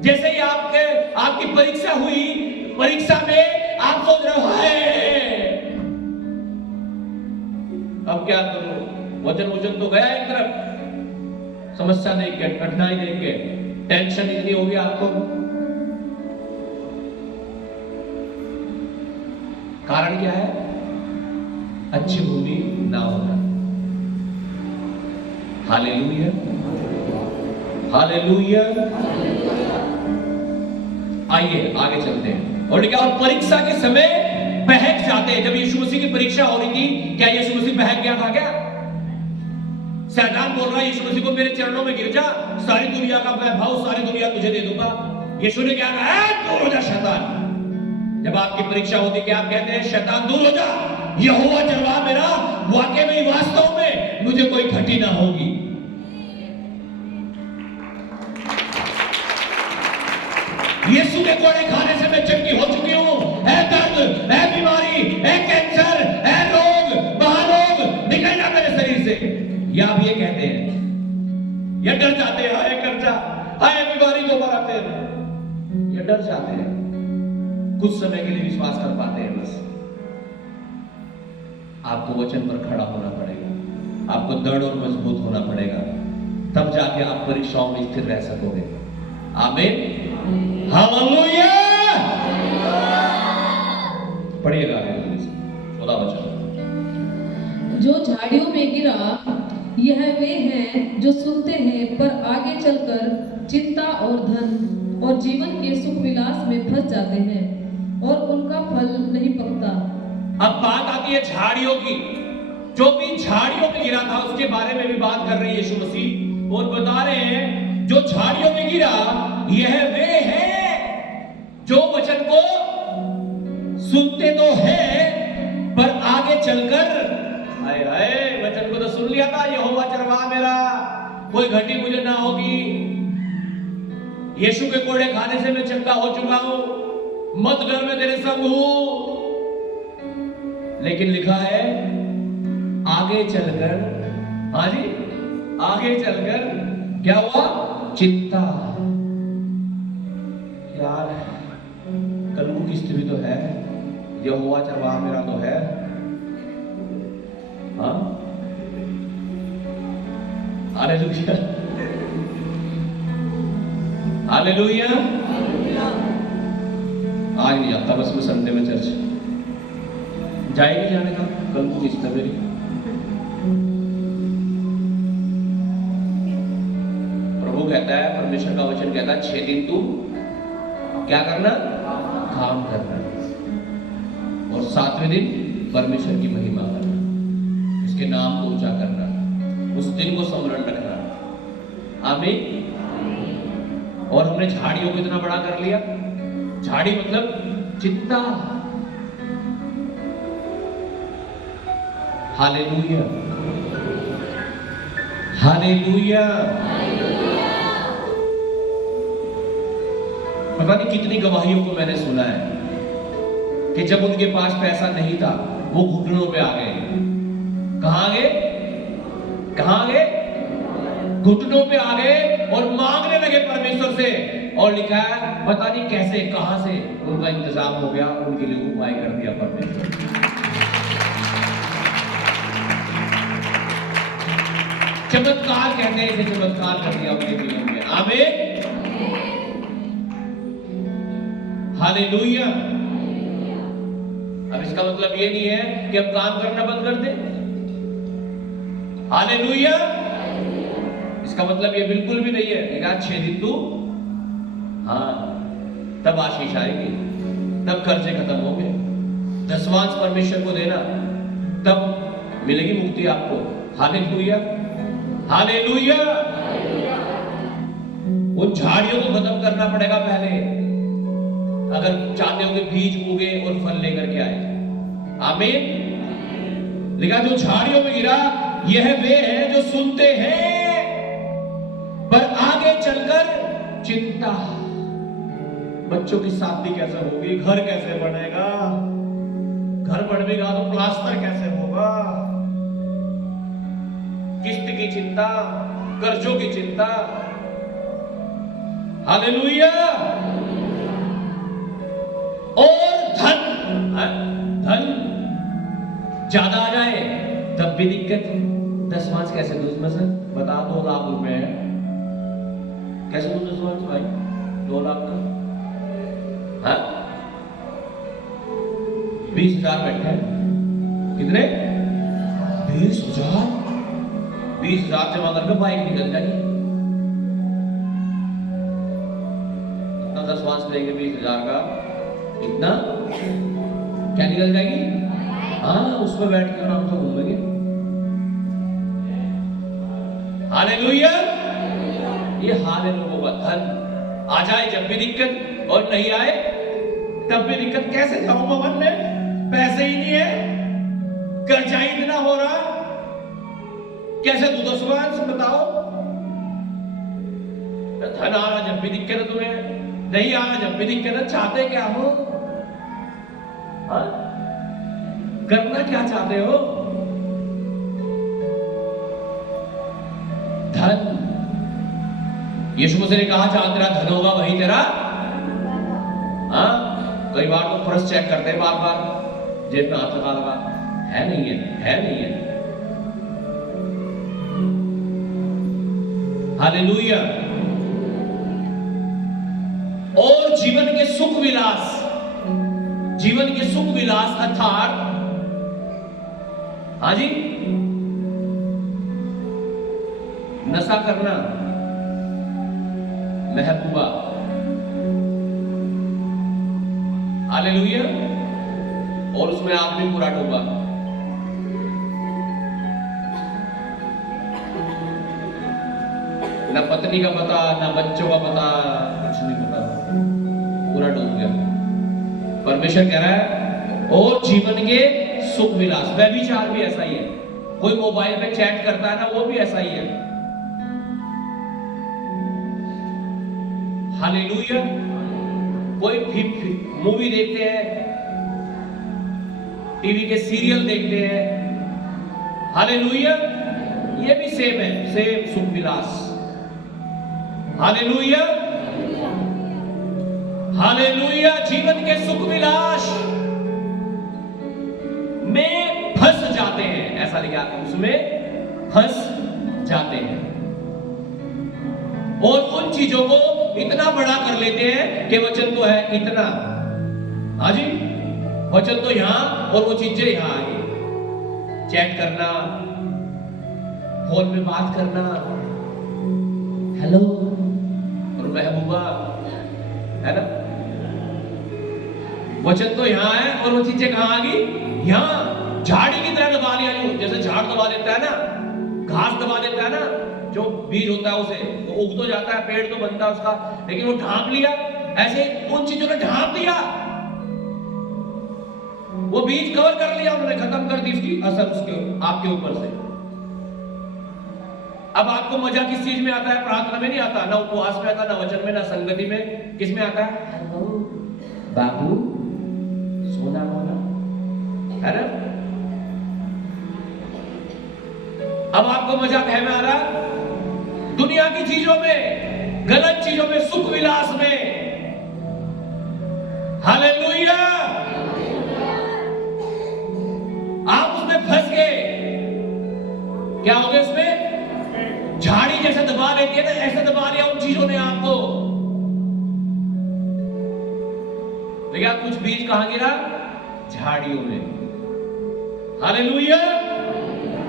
जैसे ही आपकी परीक्षा हुई, परीक्षा में आप सोच रहे हो है अब क्या करूं, वजन तो गया एक तरफ, समस्या देख के, कठिनाई देख के टेंशन इतनी होगी आपको। कारण क्या है? अच्छी भूमि ना होना। Hallelujah, hallelujah. आइए आगे चलते हैं। और क्या, और परीक्षा के समय बहक जाते हैं। जब यीशु मसीह की परीक्षा हो रही थी, क्या यीशु मसीह बहक गया था क्या? शैतान बोल रहा है यीशु मसीह को, मेरे चरणों में गिर जा, सारी दुनिया का वैभव, सारी दुनिया तुझे दे दूंगा। यीशु ने क्या कहा? दूर हो जा शैतान। जब आपकी परीक्षा होती, क्या आप कहते हैं? शैतान दूर हो जा, यहोवा जलवा मेरा वाकई में, वास्तव में मुझे कोई घटी ना होगी। यीशु के कोड़े खाने से मैं चंगी हो चुकी हूं। है दर्द, है बीमारी, है कैंसर, है रोग, महारोग, निकल जा मेरे शरीर से। या आप ये कहते हैं, या डर जाते हैं, हाय कर्जा, हाय बीमारी को मारा फिर, या डर जाते हैं। कुछ समय के लिए विश्वास कर पाते हैं बस। आपको वचन पर खड़ा होना पड़ेगा, आपको दृढ़ और मजबूत होना पड़ेगा, तब जाके आप परीक्षाओं में स्थिर रह सकोगे। आमीन, हालेलुया। पढ़िएगा 14 वचन। जो झाड़ियों में गिरा, यह वे हैं जो सुनते हैं पर आगे चलकर चिंता और धन और जीवन के सुख विलास में फंस जाते हैं और उनका फल नहीं पकता। अब बात आती है झाड़ियों की। जो भी झाड़ियों में गिरा था उसके बारे में भी बात कर रहे हैं यीशु मसीह, और बता रहे हैं जो झाड़ियों में गिरा, यह वे हैं जो वचन को सुनते तो हैं पर आगे चलकर, हाय हाय, वचन को तो सुन लिया था, यहोवा चरवा मेरा, कोई घटी मुझे ना होगी, यीशु के कोड़े खाने से मैं चंगा हो चुका हूं, मत डर मैं तेरे संग हूं। लेकिन लिखा है आगे चलकर, हाँ जी, आगे चलकर क्या हुआ? चिंता। यार कल्लू की स्थिति तो है, यहोवा चरवाहा मेरा तो है, हाँ, हालेलुया, हालेलुया। आज नहीं आता बस मैं संडे में चर्च जाएगी, जाने का कल को किस्त मेरी। प्रभु कहता है, परमेश्वर का वचन कहता है, 6 दिन तू क्या करना? काम करना, और 7वें दिन परमेश्वर की महिमा करना, उसके नाम को ऊंचा करना, उस दिन को स्मरण रखना। आमीन। और हमने झाड़ियों को इतना बड़ा कर लिया। झाड़ी मतलब चिंता। Hallelujah, hallelujah. पता नहीं कितनी गवाहियों को मैंने सुना है कि जब उनके पास पैसा नहीं था वो घुटनों पे आ गए। कहां गए? कहां गए? घुटनों पे आ गए और मांगने लगे परमेश्वर से। और लिखा है पता नहीं कैसे, कहां से उनका इंतजाम हो गया, उनके लिए उपाय कर दिया परमेश्वर। चमत्कार कहते हैं इसे, चमत्कार कर दिया उनके जीवन में। आमीन, हालेलुया। अब इसका मतलब ये नहीं है कि अब काम करना बंद कर दे। हालेलुया। इसका मतलब ये बिल्कुल भी नहीं है कि 6 दिन तू, हाँ, तब आशीष आएगी, तब कर्जे खत्म होंगे, दसवांश परमेश्वर को देना, तब मिलेगी मुक्ति आपको। Hallelujah, hallelujah. उन झाड़ियों को खत्म करना पड़ेगा पहले, अगर चाहते हो कि बीज उगे और फल लेकर के आए। आमीन। लिखा जो झाड़ियों में गिरा, यह वे हैं जो सुनते हैं पर आगे चलकर चिंता। बच्चों की शादी कैसे होगी, घर कैसे बनेगा, घर बनेगा तो प्लास्टर कैसे होगा, किस्त की चिंता, कर्जों की चिंता। हालेलुया। और हाँ? धन ज्यादा आ जाए तब भी दिक्कत। दशमांश कैसे दूं इसमें से बता, 2 लाख रुपए है, कैसे दूं दशमांश भाई 2 लाख का? हाँ? 20,000 बैठे हैं, कितने? 20,000। 20,000 जमा करके बाइक निकल जाएगी। इतना दशमांश देंगे 20,000 का, इतना क्या निकल जाएगी? हाँ, उसमें बैठ के आराम से घूमेंगे। हालेलुया। ये हाल है लोगों का। धन आ जाए जब भी दिक्कत, और नहीं आए तब भी दिक्कत। कैसे जाऊंगा मन में, पैसे ही नहीं है, कर्जा ही इतना हो रहा, कैसे दूं दशमांश बताओ? धन आ रहा जब भी दिक्कत है तुम्हें, नहीं आ रहा जब भी दिक्कत है। चाहते क्या हो? हाँ? करना क्या चाहते हो? धन, यीशु मसीह ने कहा जहां तेरा धन होगा वही तेरा। हाँ, कई बार तो पर्स चेक करते हैं, बार बार जेब में हाथ लगा लगा, है नहीं है, है नहीं है। हालेलुया। और जीवन के सुख विलास, जीवन के सुख विलास अर्थात, हाँ जी, नशा करना, महबूबा, हालेलुया, और उसमें आदमी पूरा डूबा। ना पत्नी का पता, ना बच्चों का पता, कुछ नहीं पता, पूरा डूब गया। परमेश्वर कह रहा है और जीवन के सुख विलास। व्यभिचार भी ऐसा ही है। कोई मोबाइल पे चैट करता है ना, वो भी ऐसा ही है। हालेलुया। कोई मूवी देखते हैं, टीवी के सीरियल देखते हैं, हालेलुया, ये भी सेम है, सेम सुख विलास। Hallelujah, hallelujah. जीवन के सुख विलास में फंस जाते हैं, ऐसा लिखा है, उसमें फंस जाते हैं और उन चीजों को इतना बड़ा कर लेते हैं कि वचन तो है इतना, हाँ जी, वचन तो यहां और वो चीजें यहां आ गई। चैट करना, फोन में बात करना, हेलो और महबूबा, है ना, वचन तो यहां है और वो चीजें कहां आ गई? यहां। झाड़ी की तरह दबा लिया, जैसे झाड़ दबा देता है ना, घास दबा देता है ना, जो बीज होता है उसे वो उग तो जाता है, पेड़ तो बनता है उसका, लेकिन वो ढांप लिया, ऐसे उन चीजों ने ढांप दिया, वो बीज कवर कर लिया उन्होंने, खत्म कर दी उसकी असर उसके आपके ऊपर से। अब आपको मजा किस चीज में आता है? प्रार्थना में नहीं आता, ना उपवास में आता, ना वचन में, ना संगति में। किस में आता है? हेलो बाबू, सोना मोना, है ना। अब आपको मजा कह में आ रहा? दुनिया की चीजों में, गलत चीजों में, सुख विलास में। हालेलुया। आप उसमें फंस गए। क्या हो गया उसमें? झाड़ी जैसे दबा लेती है ना, ऐसे दबा लिया उन चीजों ने आपको। लेकिन आप कुछ बीज कहां गिरा? झाड़ियों में। हालेलुया।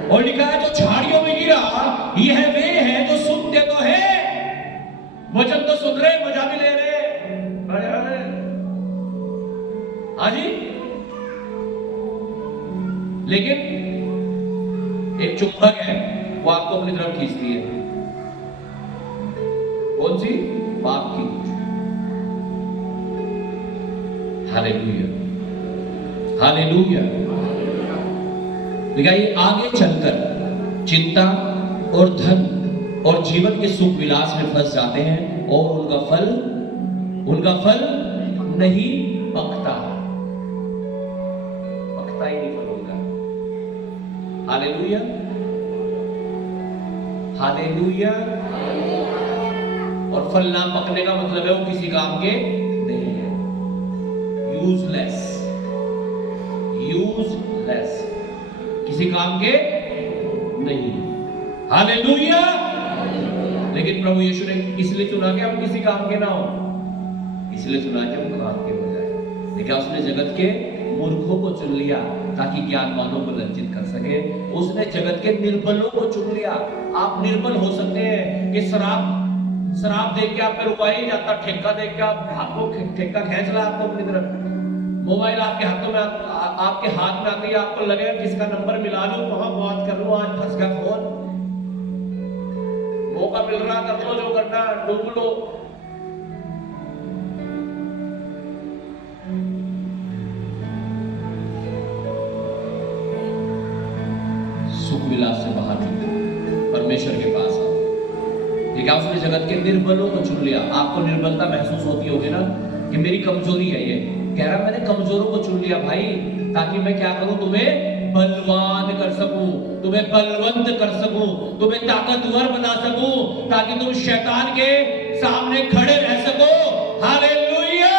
और लिखा है जो झाड़ियों में गिरा, यह वे है जो सुनते तो है, वचन तो सुन रहे, मजा भी ले रहे, हाँ जी, लेकिन एक चुंबक है, वो आपको अपनी तरफ खींचती है। कौन सी? पाप की। Hallelujah, hallelujah. देखिए आगे चलकर चिंता और धन और जीवन के सुख विलास में फंस जाते हैं और उनका फल नहीं पकता ही नहीं फल होगा। Hallelujah, hallelujah. और फल ना पकने का मतलब है वो किसी काम के नहीं है, यूजलेस। यूजलेस, किसी काम के नहीं। हालेलुया। लेकिन प्रभु यीशु ने इसलिए चुना कि हम किसी काम के ना हो, इसलिए चुना कि हम काम के हो जाए। लेकिन उसने जगत के मूर्खों को चुन लिया ताकि ज्ञानवानों को लज्जित कर सके। उसने जगत के निर्बलों को चुन लिया। आप निर्बल हो सकते हैं कि शराब देख के आप पे रुका ही जाता, ठेका देख के आप आपको ठेका खींच रहा आपको अपनी तरफ, मोबाइल आपके हाथों में आपके हाथ में आती है, आपको लगेगा किसका नंबर मिला लूं, वहां बात कर लूं, आज फंस गया फोन, मौका मिल रहा कर लो जो करना, डूब लो। सुख विलास से बाहर निकलो, परमेश्वर के पास आओ। ठीक है, उसने जगत के निर्बलों को चुन लिया। आपको निर्बलता महसूस होती होगी ना कि मेरी कमजोरी है, ये कह रहा मैंने कमजोरों को चुन लिया भाई, ताकि मैं क्या करूं, तुम्हें बलवान कर सकूं, तुम्हें बलवंत कर सकूं, तुम्हें ताकतवर बना सकूं, ताकि तुम शैतान के सामने खड़े रह सको। हालेलुया।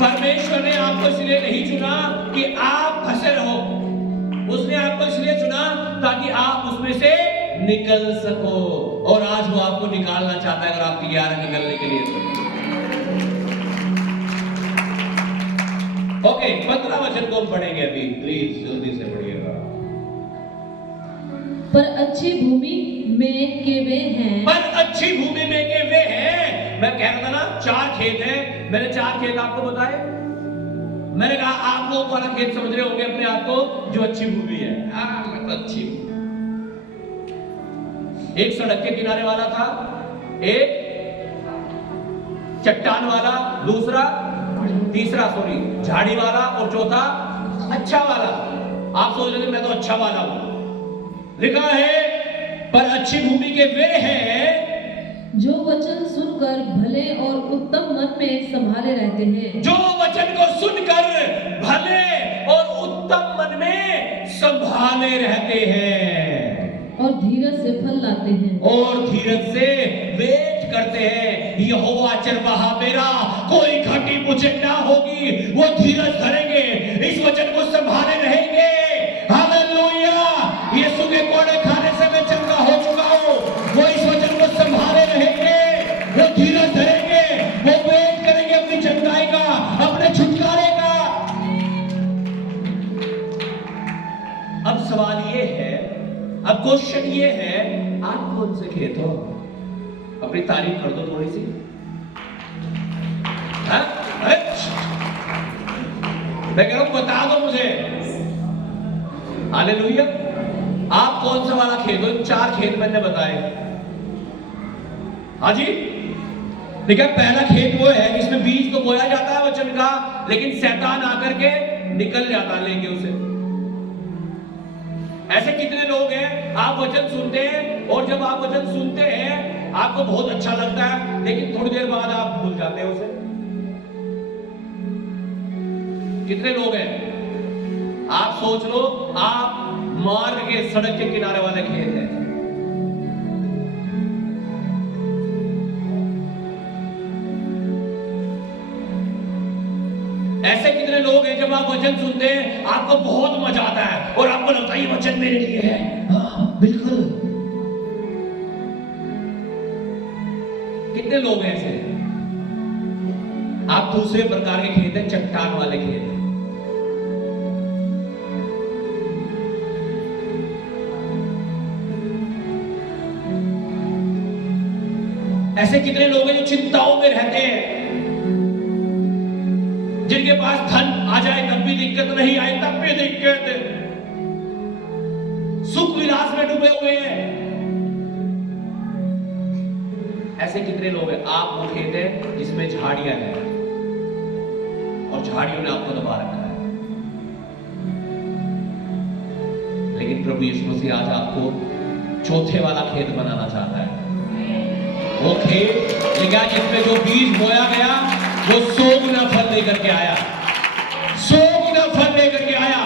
परमेश्वर ने आपको इसलिए नहीं चुना कि आप फंसे रहो, उसने आपको इसलिए चुना ताकि आप उसमें से निकल सको। और आज वो आपको निकालना चाहता है, अगर आप तैयार हैं निकलने के लिए तो। ओके, 15 वचन को हम पढ़ेंगे अभी, प्लीज जल्दी से पढ़िएगा। पर अच्छी भूमि में के वे हैं, पर अच्छी भूमि में के वे हैं। मैं कह रहा था ना 4 खेत हैं, मैंने 4 खेत आपको बताए। मैंने कहा आप लोग वाला खेत समझ रहे होंगे अपने आप को जो अच्छी भूमि है। मतलब अच्छी, एक सड़क के किनारे वाला था, एक चट्टान वाला, दूसरा तीसरा सॉरी झाड़ी वाला, और चौथा अच्छा वाला। आप सोच रहे थे मैं तो अच्छा वाला हूं। लिखा है पर अच्छी भूमि के वे हैं जो वचन सुनकर भले और उत्तम मन में संभाले रहते हैं, जो वचन को सुनकर भले और उत्तम मन में संभाले रहते हैं, और धीरज से फल लाते हैं, और धीरज से वेट करते हैं। यहोवा चरवाहा मेरा, कोई घटी मुझे ना होगी। वो धीरज धरेंगे, इस वचन को संभाले रहेंगे। हालेलुया। यीशु के कोड़े खाने से मैं चंगा हो चुका हूं। वो इस वचन को संभाले रहेंगे, वो धीरज धरेंगे, वो वेट करेंगे अपनी चंगाई का, अपने छुटकारे का। अब सवाल ये है, अब क्वेश्चन ये है, आप कौन से खेत हो? अपनी तारीफ कर दो थोड़ी सी। हाँ? मैं कह रहा हूं बता दो मुझे। हालेलुया। आप कौन सा वाला खेत हो? 4 खेत मैंने बताए। हाँ जी, ठीक है। पहला खेत वो है जिसमें बीज तो बोया जाता है वचन का, लेकिन शैतान आकर के निकल जाता है लेके उसे। ऐसे कितने लोग हैं, आप वचन सुनते हैं, और जब आप वचन सुनते हैं आपको बहुत अच्छा लगता है, लेकिन थोड़ी देर बाद आप भूल जाते हैं उसे। कितने लोग हैं? आप सोच लो, आप मार्ग के सड़क के किनारे वाले खेत हैं। ऐसे कितने लोग हैं जब आप वचन सुनते हैं आपको बहुत मजा आता है और आपको लगता है ये वचन मेरे लिए है। हाँ, बिल्कुल। कितने लोग हैं ऐसे? आप दूसरे प्रकार के खेत हैं, चट्टान वाले खेत हैं। ऐसे कितने लोग हैं जो चिंताओं में रहते हैं, जिनके पास धन आ जाए तब भी दिक्कत, नहीं आए तब भी दिक्कत, सुख विलास में डूबे हुए हैं। ऐसे कितने लोग हैं? आप वो खेत है जिसमें झाड़ियां हैं और झाड़ियों ने आपको दबा रखा है। लेकिन प्रभु यीशु मसीह आज आपको चौथे वाला खेत बनाना चाहता है। वो खेत जिसमें जो बीज बोया गया वो 100 गुना फल लेकर के आया, 100 गुना फल लेकर के आया,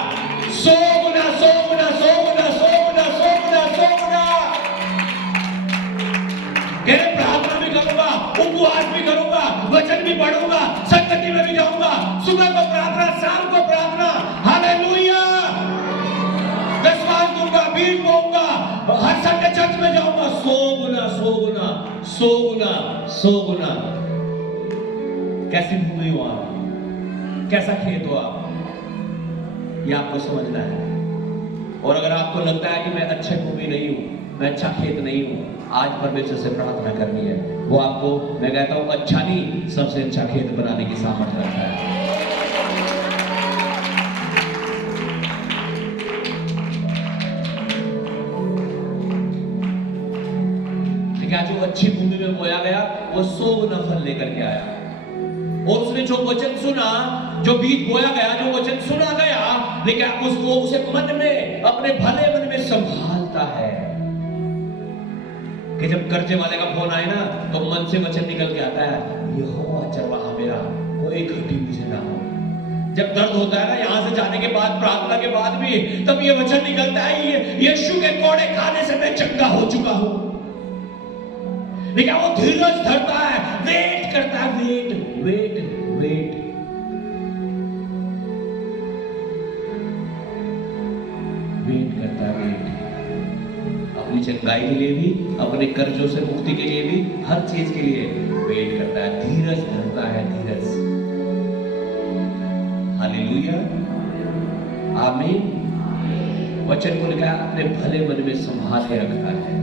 100 गुना, 100 गुना, 100 गुना, 100 गुना, 100 गुना, 100 गुना। प्रार्थना भी करूंगा, उपवास भी करूंगा, वचन भी भी पढ़ूंगा, संगति में भी जाऊंगा, सुबह को प्रार्थना, शाम को प्रार्थना, हालेलुया। विश्वास दूंगा, बीज बोऊंगा, हर संडे चर्च में जाऊंगा, 100 गुना 100 गुना 100 गुना 100 गुना। कैसी भूमि हो आप, कैसा खेत हो आप, ये आपको समझना है। और अगर आपको लगता है कि मैं अच्छे भूमि नहीं हूं, मैं अच्छा खेत नहीं हूं, आज परमेश्वर से प्रार्थना करनी है। वो आपको, मैं कहता हूं, अच्छा नहीं, सबसे अच्छा खेत बनाने की सामर्थ्य रखता है। जो अच्छी भूमि में बोया गया वो 100 गुना फल लेकर के आया। और उसने जो वचन सुना, जो बीज बोया गया, जो वचन सुना गया, लेकिन उसको उसे मन में, अपने भले मन में संभालता है कि जब कर्जे वाले का फोन आए ना, तो मन से वचन निकल के आता है, यहोवा चरवाहा मेरा, कोई घटी मुझे ना हो। जब दर्द होता है ना, यहां से जाने के बाद, प्रार्थना के बाद भी, तब ये वचन निकलता है, ये यीशु के कोड़े खाने से मैं चंगा हो चुका हूं। लेकिन वो धीरज धरता है, वेट करता है, वेट वेट वेट। वेट करता है, वेट। अपनी चंगाई के लिए भी, अपने कर्जों से मुक्ति के लिए भी, हर चीज के लिए वेट करता है, धीरज धरता है, धीरज। हालेलुया, आमीन। वचन को लिखा है, अपने भले मन में संभाल के रखता है।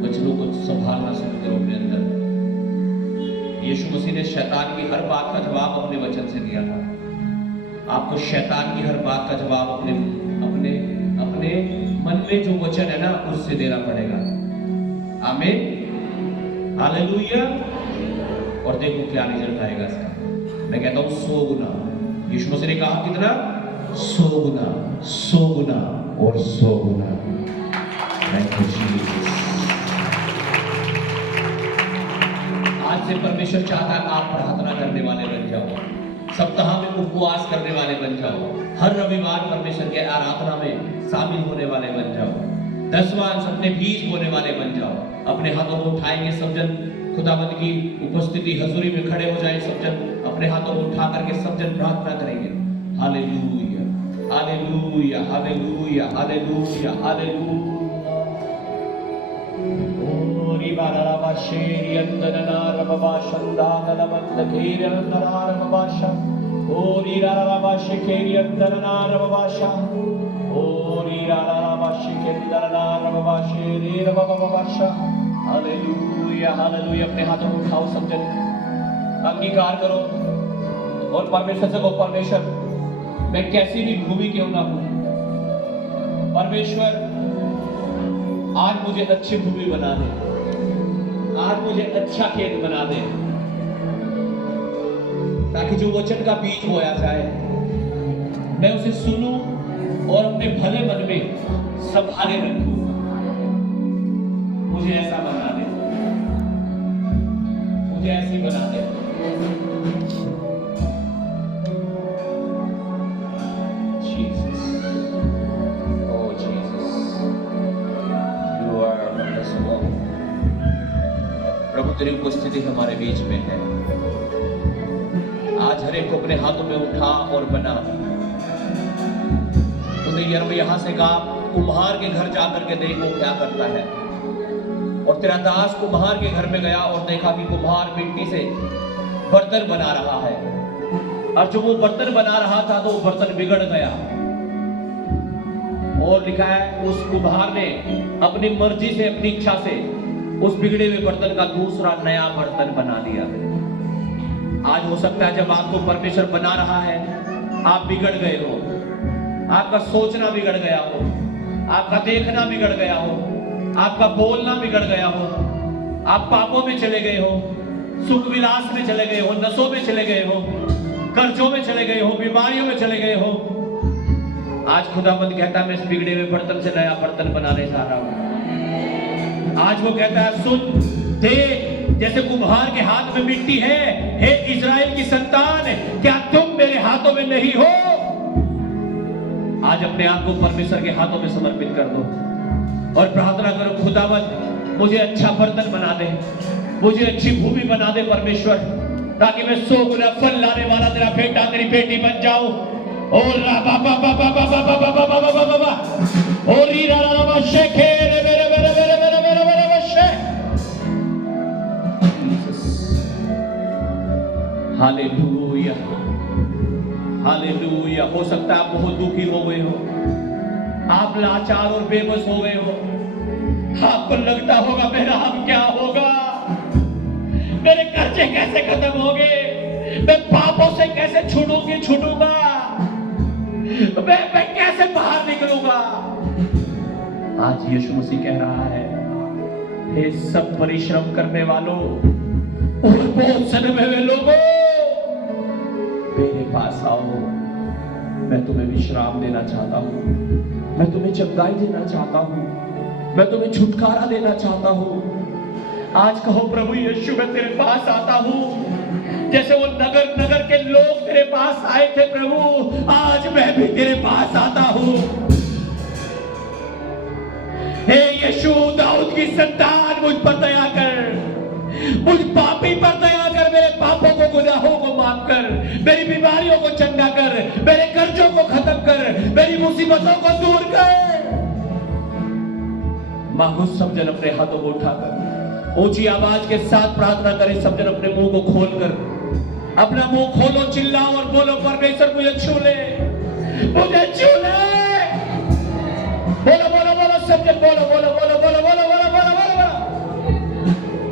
वचनों को संभालना शुरू करो अपने अंदर। यीशु मसीह ने शैतान की हर बात का जवाब अपने वचन से दिया था। आपको शैतान की हर बात का जवाब अपने अपने अपने मन में जो वचन है ना, उससे देना पड़ेगा। आमीन, हालेलुया। और देखो क्या रिजल्ट आएगा इसका। मैं कहता हूं 100 गुना। यीशु मसीह ने कहा कितना? 100 गुना, 100 गुना और 100 गुना। Thank you Jesus. आज से परमेश्वर चाहता है आप प्रार्थना करने वाले बन जाओ, सप्ताह में उपवास करने वाले बन जाओ, हर रविवार परमेश्वर के आराधना में शामिल होने वाले बन जाओ, 10 मांस अपने बीज बोने वाले बन जाओ। अपने हाथों को उठाएंगे सब जन, खुदावंद की उपस्थिति हजूरी में खड़े हो जाए सब जन, अपने हाथों को उठा करके सब जन प्रार्थना करेंगे। Hallelujah, hallelujah, hallelujah, hallelujah, hallelujah. शेरी अंदना रबा शंदा नमंद खेर अंदना रबा शा ओरी रबा शेरी अंदना रबा शा ओरी रबा शेरी अंदना रबा शेरी रबा शा। Hallelujah, hallelujah. अपने हाथों को उठाओ सब जन, अंगीकार करो और परमेश्वर से कहो, परमेश्वर मैं कैसी भी भूमि क्यों ना हूं, परमेश्वर आज मुझे अच्छी भूमि बना दे, आज मुझे अच्छा खेत बना दे, ताकि जो वचन का बीज बोया जाए मैं उसे सुनूं और अपने भले मन में संभाले रखूं। मुझे ऐसा बना दे, मुझे ऐसी बना दे। Jesus, oh Jesus, you are wonderful. प्रभु तेरी उपस्थिति हमारे बीच में है। आज हर एक को अपने हाथों में उठा और बना। तूने यिर्मयाह से कहा, कुम्हार के घर जाकर के देखो क्या करता है। और तेरा दास कुम्हार के घर में गया और देखा कि कुम्हार मिट्टी से बर्तन बना रहा है। और जो वो बर्तन बना रहा था तो वो बर्तन बिगड़ गया। और लिखा है उस कुम्हार ने अपनी मर्जी से, अपनी इच्छा से उस बिगड़े हुए बर्तन का दूसरा नया बर्तन बना दिया। आज हो सकता है जब आपको परमेश्वर बना रहा है, आप बिगड़ गए हो, आपका सोचना बिगड़ गया हो, आपका देखना बिगड़ गया हो, आपका बोलना बिगड़ गया हो, आप पापों में चले गए हो, सुख विलास में चले गए हो, नशों में चले गए हो, कर्जों में चले गए हो, बीमारियों में चले गए हो। आज खुदावंद कहता है मैं इस बिगड़े हुए बर्तन से नया बर्तन बनाने जा रहा हूं। आज वो कहता है सुन, देख, जैसे कुम्हार के हाथ में मिट्टी है, हे इज़राइल की संतान, क्या तुम मेरे हाथों में नहीं हो? आज अपने आप को परमेश्वर के हाथों में समर्पित कर दो और प्रार्थना करो, खुदावंद मुझे अच्छा बर्तन बना दे, मुझे अच्छी भूमि बना दे परमेश्वर, ताकि मैं 100 गुना फल लाने वाला तेरा बेटा तेरी बेटी बन जाऊं। और और शेखे हालेलुया, हालेलुया। हो सकता है आप बहुत दुखी हो गए हो, आप लाचार और बेबस हो गए हो। आपको लगता होगा मेरा अब क्या होगा, मेरे कर्जे कैसे खत्म होंगे, मैं पापों से कैसे छूटूंगा, मैं कैसे बाहर निकलूंगा। आज यीशु मसीह कह रहा है, हे सब परिश्रम करने वालों और बहुत सने हुए लोगों, मेरे पास आओ। मैं तुम्हें विश्राम देना चाहता हूं, मैं तुम्हें चंगाई देना चाहता हूं, मैं तुम्हें छुटकारा देना चाहता हूं। आज कहो, प्रभु यीशु मैं तेरे पास आता हूं, जैसे वो नगर के लोग तेरे पास आए थे प्रभु, आज मैं भी तेरे पास आता हूं। हे यीशु, दाऊद की संतान, मुझ पर दया कर, मुझ पापी पर दया कर, मेरे पापों को, गुनाहों को माफ कर, मेरी बीमारियों को चंगा कर, मेरे कर्जों को खत्म कर, मेरी मुसीबतों को दूर कर। मांगो सब जन अपने हाथों को उठाकर ऊंची आवाज के साथ प्रार्थना करें। सब जन अपने मुंह को खोलकर, अपना मुंह खोलो, चिल्लाओ और बोलो, परमेश्वर मुझे छू ले, मुझे छू ले। बोलो बोलो बोलो, सब जन बोलो बोलो बोलो बोलो बोलो बोलो बोलो बोलो बोलो।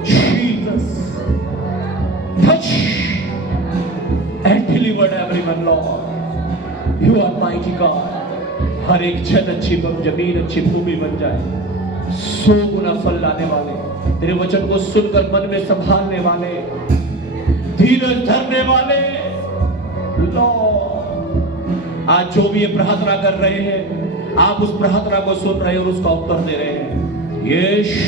Jesus, touch and deliver everyone, Lord. You are mighty God. हर एक जन अच्छी जमीन, अच्छी भूमि बन जाए, 100 गुना फल लाने वाले, तेरे वचन को सुनकर मन में संभालने वाले, धीरज धरने वाले। लॉर्ड, आज जो भी ये प्रार्थना कर रहे हैं, आप उस प्रार्थना को सुन रहे हैं और उसका उत्तर दे रहे हैं। यीशु